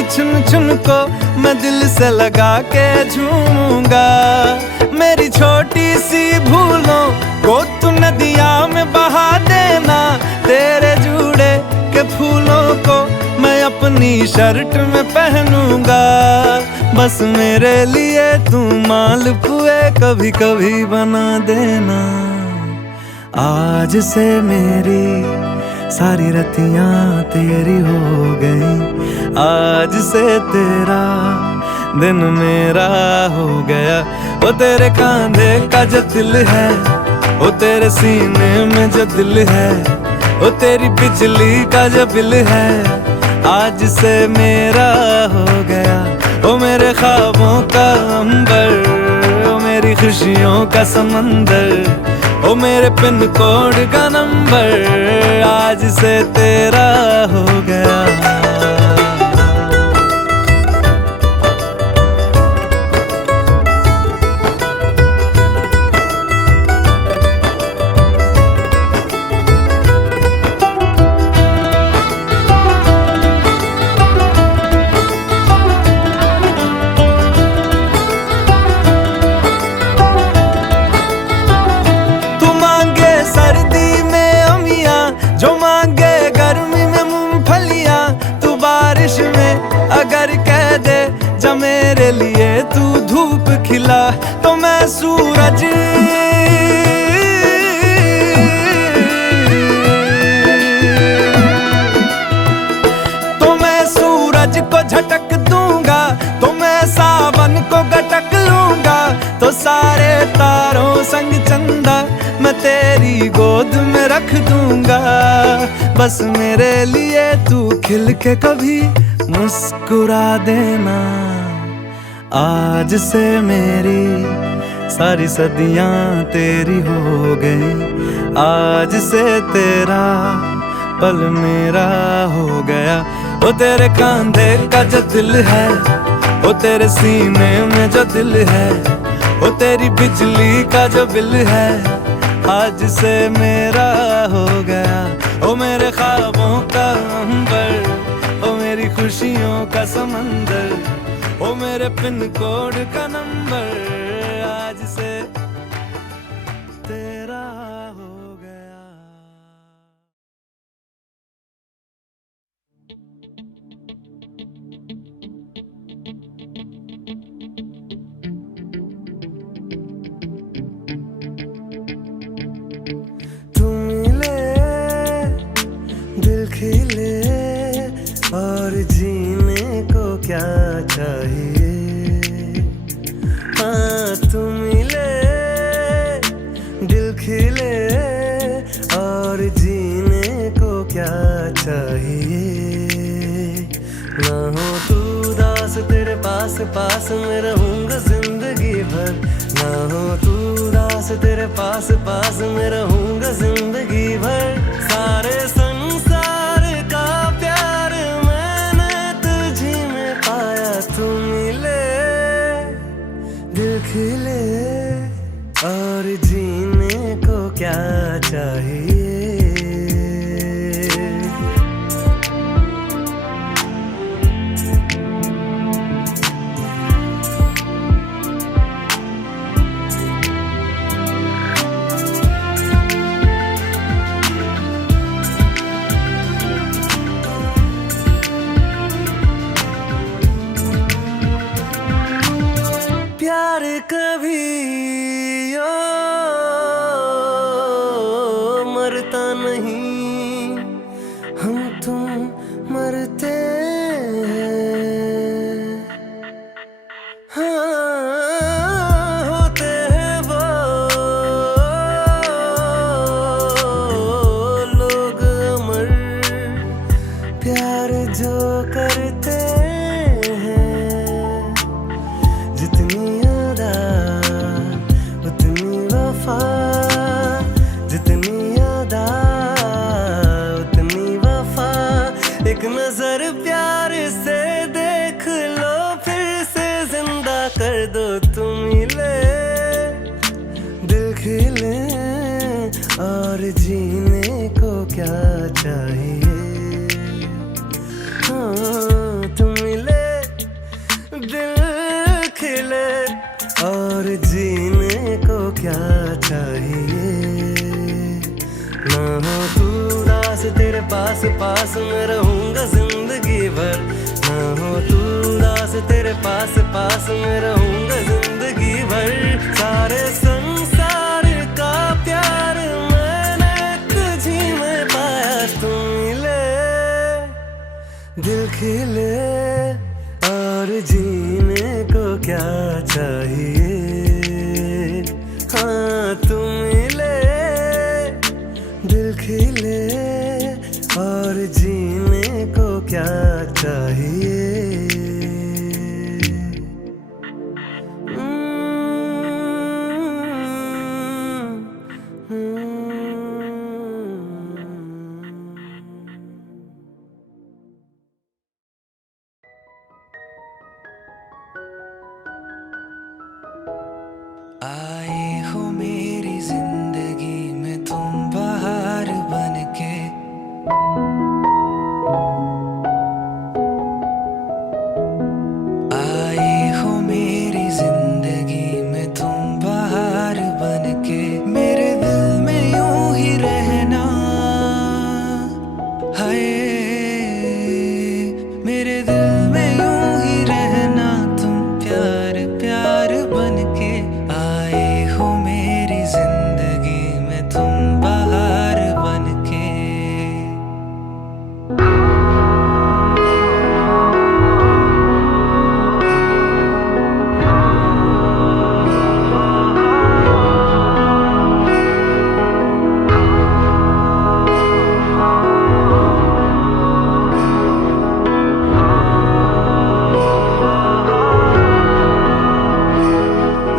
चुन चुन को मैं दिल से लगा के झूमूंगा। मेरी छोटी सी भूलों को तू नदिया में शर्ट में पहनूंगा, बस मेरे लिए तू मालपुए कभी कभी बना देना। आज से मेरी सारी रतियां तेरी हो गई, आज से तेरा दिन मेरा हो गया। वो तेरे कांधे का जो दिल है, वो तेरे सीने में जो दिल है, वो तेरी बिजली का जो बिल है, आज से मेरा हो गया। वो मेरे ख्वाबों का अंबर, वो मेरी खुशियों का समंदर, वो मेरे पिन कोड का नंबर, आज से तेरा हो गया। अगर कह दे जब मेरे लिए तू धूप खिला, तो मैं सूरज को झटक दूंगा, तो मैं सावन को गटक लूंगा, तो सारे तारों संग चंदा मैं तेरी गोद में रख दूंगा। बस मेरे लिए तू खिल के कभी मुस्कुरा देना। आज से मेरी सारी सदियां तेरी हो गई, आज से तेरा पल मेरा हो गया। वो तेरे कांधे का जो दिल है, वो तेरे सीने में जो दिल है, वो तेरी बिजली का जो बिल है, आज से मेरा हो गया। वो मेरे ख्वाबों का अंबर, वो मेरी खुशियों का समंदर, वो मेरे पिन कोड का नंबर, आज से तेरा हो गया। तुम मिले दिल खिले और जीने को क्या चाहिए। हाँ तुम मिले दिल खिले और जीने को क्या चाहिए। ना हो तू उदास तेरे पास पास मैं रहूँगा जिंदगी भर, ना हो तू उदास तेरे पास पास मैं रहूँगा जिंदगी भर। सारे संसार का प्यार मैंने तुझी में पाया। तुम मिले दिल खिले और जीने को क्या चाहिए। प्यार कभी मरता नहीं, हम तुम मरते हैं। हाँ होते हैं वो लोग अमर, प्यार जो करते नजर प्यार से देख लो फिर से जिंदा कर दो। तुम मिले दिल खिले और जीने को क्या चाहिए। हाँ तुम मिले दिल खिले और जीने को क्या चाहिए। ना हो तू उदास तेरे पास पास मैं रहूँगा जिंदगी भर, तेरे पास पास मैं रहूंगा जिंदगी भर। सारे संसार का प्यार मैंने तुझी में पाया, तुम मिले दिल खिले और जीने को क्या चाहिए। हाँ तुम मिले दिल खिले और जीने को क्या चाहिए। आए हो मेरी जिंदगी में तुम बहार बनके, आए हो मेरी जिंदगी में तुम बहार बनके। मेरे दिल में यूं ही रहना है, मेरे दिल में यूं ही रहना तुम प्यार प्यार बनके। आए हो मेरी जिंदगी में तुम बहार बनके।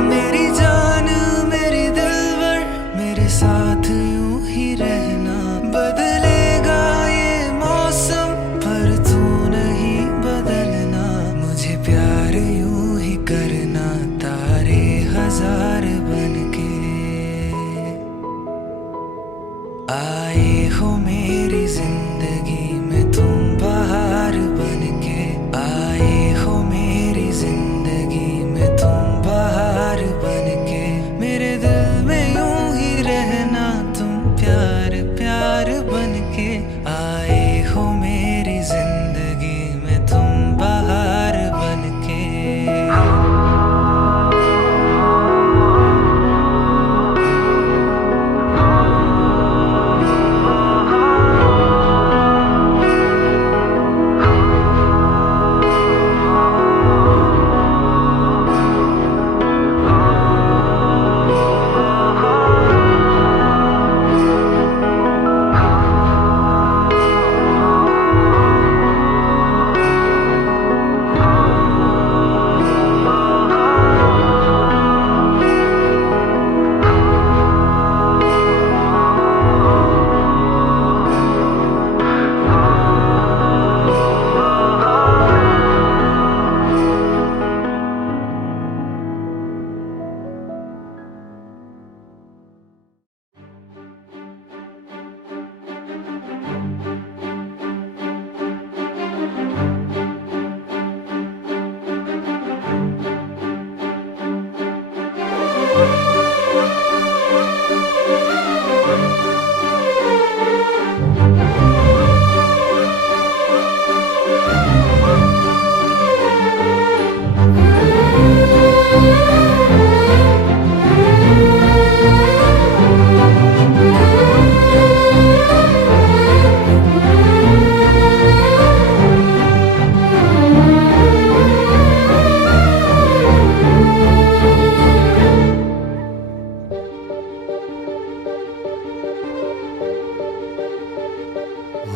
मेरी जान मेरी दिलबर मेरे साथ यूं ही रहना। बदलेगा ये मौसम पर तू नहीं बदलना। मुझे प्यार यूं ही करना तारे हजार बनके। आए हो मेरी जिंदगी में तुम बहार बनके। आए हो मेरी जिंदगी में तुम बहार बनके। मेरे दिल में यूं ही रहना तुम प्यार प्यार बनके। आए हो मेरी जिंदगी में तुम बहार बनके।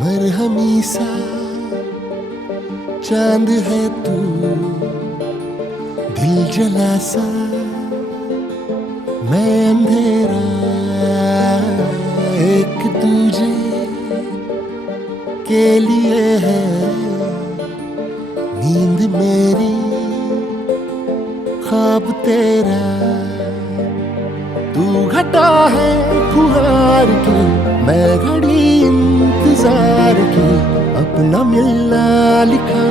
मरहमी सा चांद है तू, दिल जला सा मैं अंधेरा। एक दूजे के लिए है नींद मेरी, ख्वाब तेरा। तू घटा है फुहार की, मैं घड़ी इंतजार की। अपना मिलना लिखा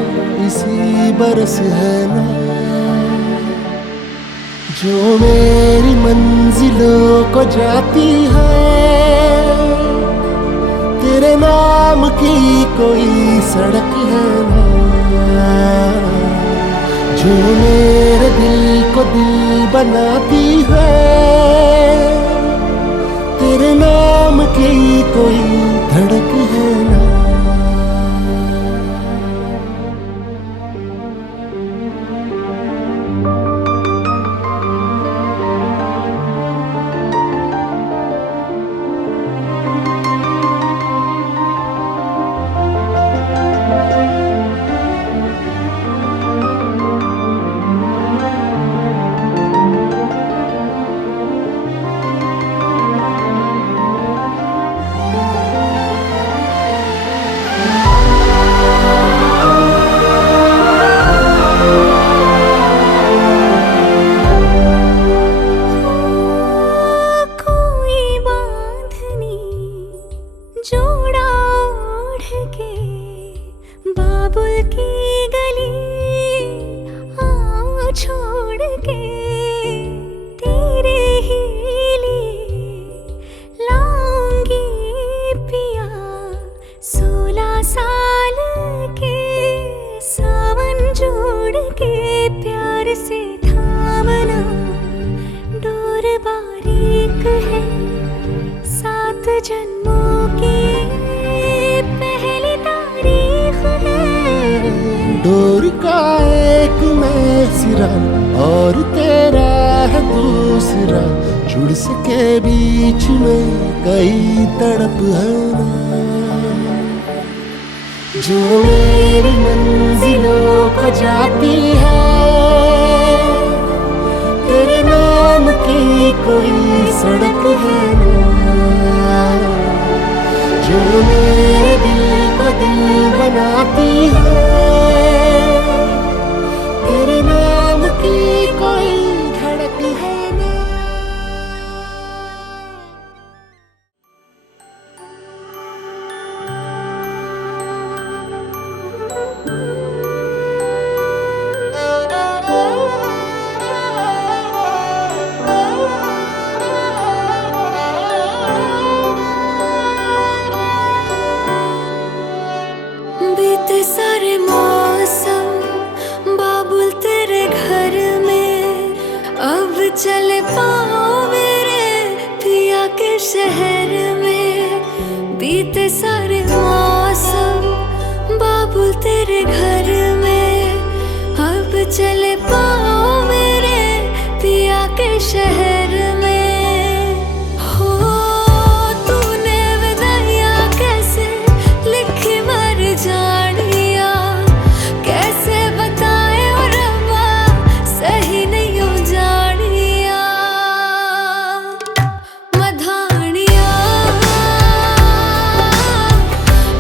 इसी बरस है ना, जो मेरी मंजिलों को जाती है। तेरे नाम की कोई सड़क है ना, जो मेरे दिल को दिल बनाती है, तेरे नाम की कोई धड़क है ना। डोर का एक मैं सिरा और तेरा है दूसरा, जुड़ सके बीच में कई तड़प है ना। जो मेरी मंजिलों को जाती है, तेरे नाम की कोई सड़क है ना। जो मेरे दिल को दिल बनाती है, तेरे नाम की कोई धड़क है ना। बीते सारे मौसम बाबुल तेरे घर में, अब चले पाओ मेरे पिया के शहर में। बीते सारे मौसम बाबुल तेरे घर में, अब चले पाओ मेरे पिया के शहर में। हो तूने विदाइयां कैसे लिखी मर जानिया, कैसे बताए ओ रब्बा सही नहीं हो जानिया। मधानिया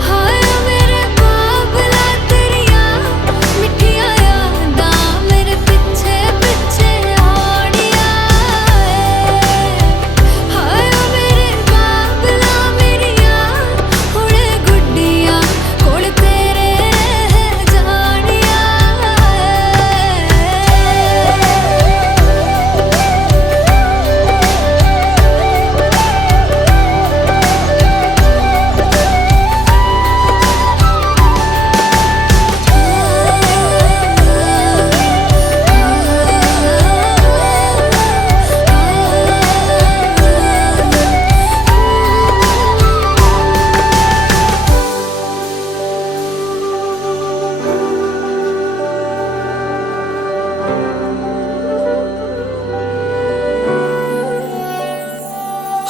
हाय मेरे बाबला तेरिया मिठिया यादां मेरे पिछे पिछे आनिया। हाय मेरे बाबला मेरिया हुणे गुड्डिया कोल तेरे रह जानिया।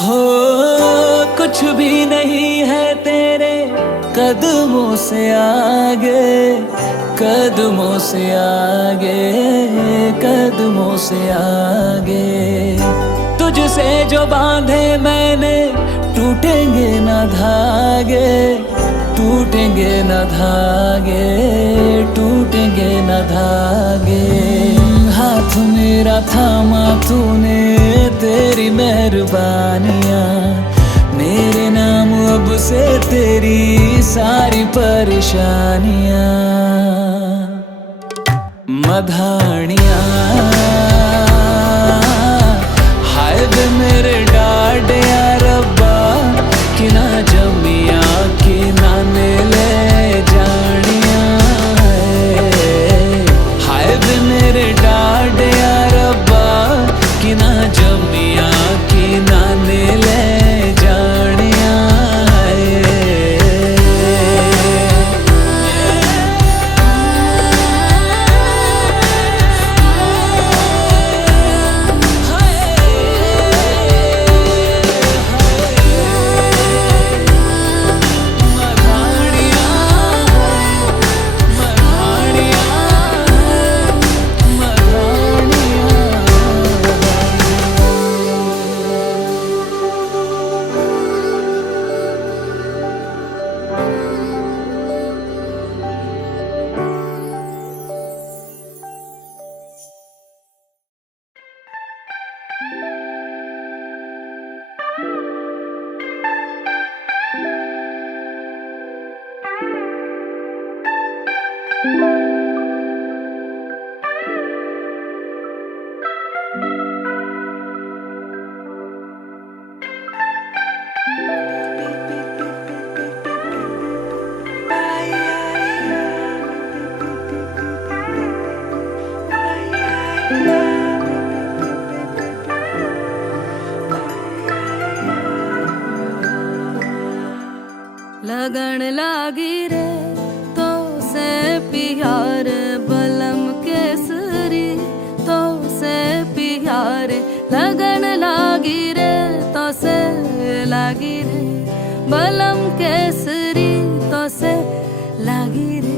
हो कुछ भी नहीं है तेरे कदमों से आगे, कदमों से आगे, कदमों से आगे। तुझसे जो बांधे मैंने टूटेंगे ना धागे, टूटेंगे न धागे, टूटेंगे न धागे। हाथ मेरा थामा तूने, तेरी मेहरबानियाँ मेरे नाम अब से तेरी सारी परेशानियाँ। मधानियाँ हाय वे मेरे डाडिया रब्बा, कि ना जमिया कि ना ले जानिया। हाय वे लगन लागी रे तो से प्यार बलम केसरी तो से प्यार लगन लागी रे तो से लागी रे बलम केसरी तो से लागी रे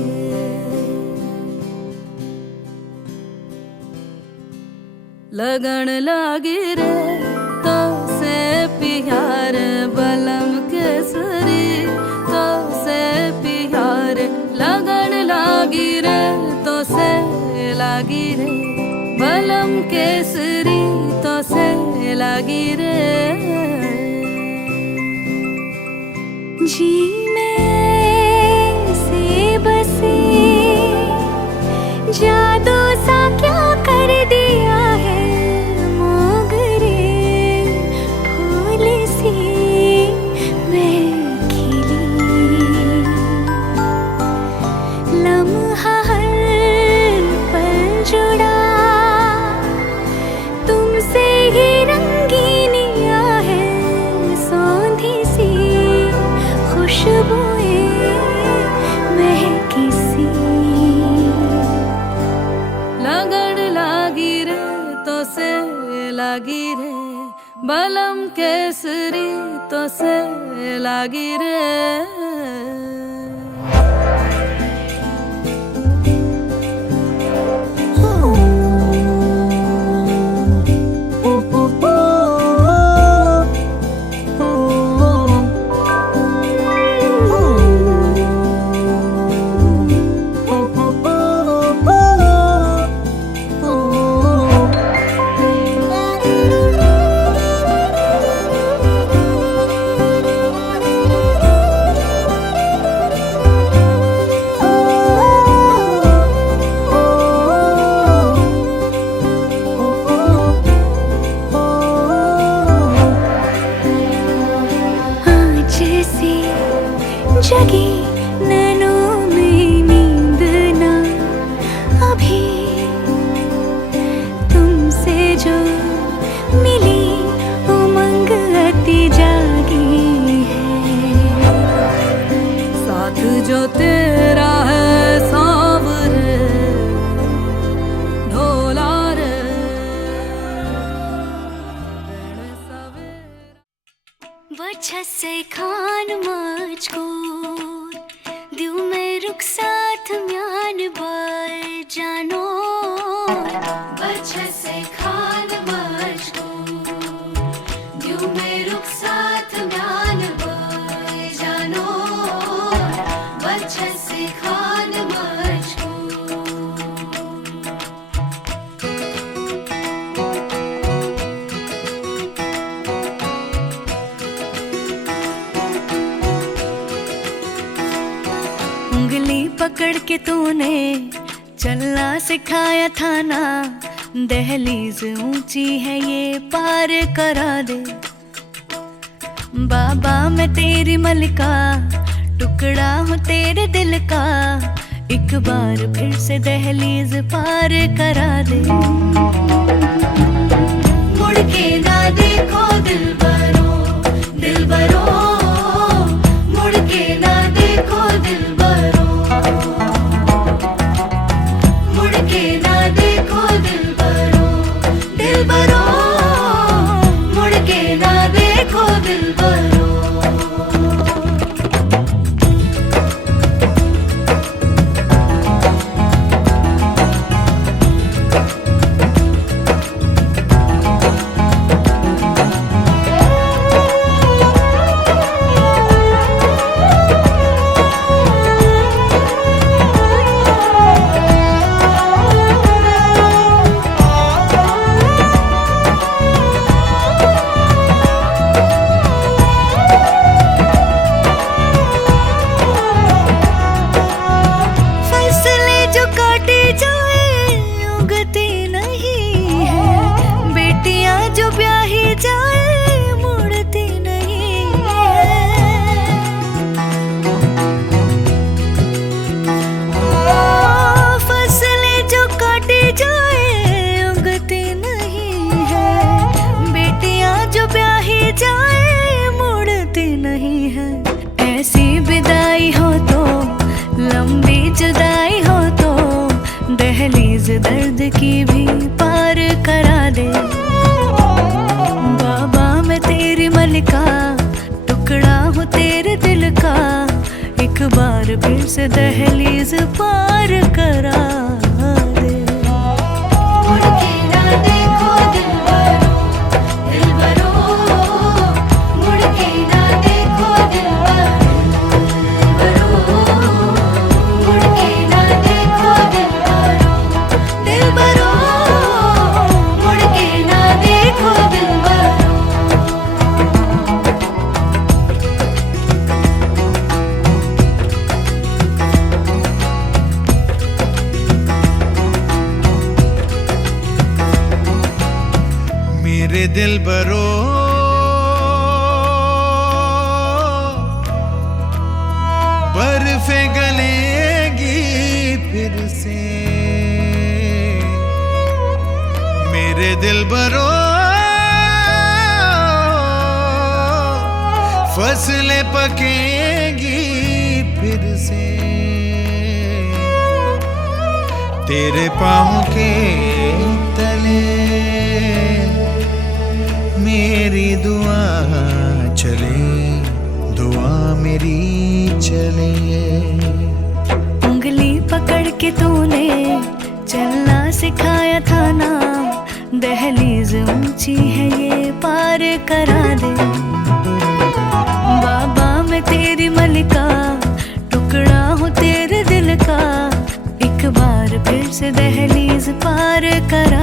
लगन लागी रे तो से प्यार बलम केसरी तो से प्यार लगन लागी रे तो से लागी रे बलम केसरी तो से लागी रे जी में से बसे जादू सा क्या कर दिया है मोगरे फूल सी मैं खिली लम्हा हर पल जुड़ा तुमसे ही रंगीनिया है सौंधी सी खुशबुएं महकी सी लगन लागी रे तो से लागी रे बलम केसरी तो से लागी रे जगी नैनों में नींद ना अभी तुमसे जो मिली उमंग अति जागी है साथ जो तेरा है सांवरे ढोला रे वजह से खान मुझको दिल में रुख साथ म्यान बार जानो वजह से खान मुझको दिल में रुख साथ म्यान बार जानो वजह से खान मुझको उंगली पकड़ के तूने चलना सिखाया था ना दहलीज ऊंची है ये पार करा दे बाबा मैं तेरी मलिका टुकड़ा हूँ तेरे दिल का एक बार फिर से दहलीज पार करा दे मुड़ के ना देखो दिलबरो दिलबरो मुड़ के ना देखो दिलबरो मुड़ के ना देखो दिलबरो दिलबरो मुड़ के ना देखो दिलबरो जुदाई हो तो, लंबी जुदाई हो तो, दहलीज दर्द की भी पार करा दे। बाबा मैं तेरी मलिका, टुकड़ा हूँ तेरे दिल का, एक बार फिर से दहलीज पार करा दे। मुड़ के ना देखो दिलबरो, दिलबरो, मुड़ के ना देखो दिलबरो, मुड़ के ना देखो दिलबरो, दिलबरो, मुड़ के ना देखो दिलबरो। मेरे दिल बरो, बर्फे गलेगी फिर से। मेरे दिल बरो, फसलें पकेंगी फिर से। तेरे पाँव के तले मेरी दुआ चले, दुआ मेरी चले। उंगली पकड़ के तूने चलना सिखाया था ना, दहलीज ऊंची है ये पार करा दे। बाबा मैं तेरी मलिका, टुकड़ा हूँ तेरे दिल का, एक बार फिर से दहलीज पार करा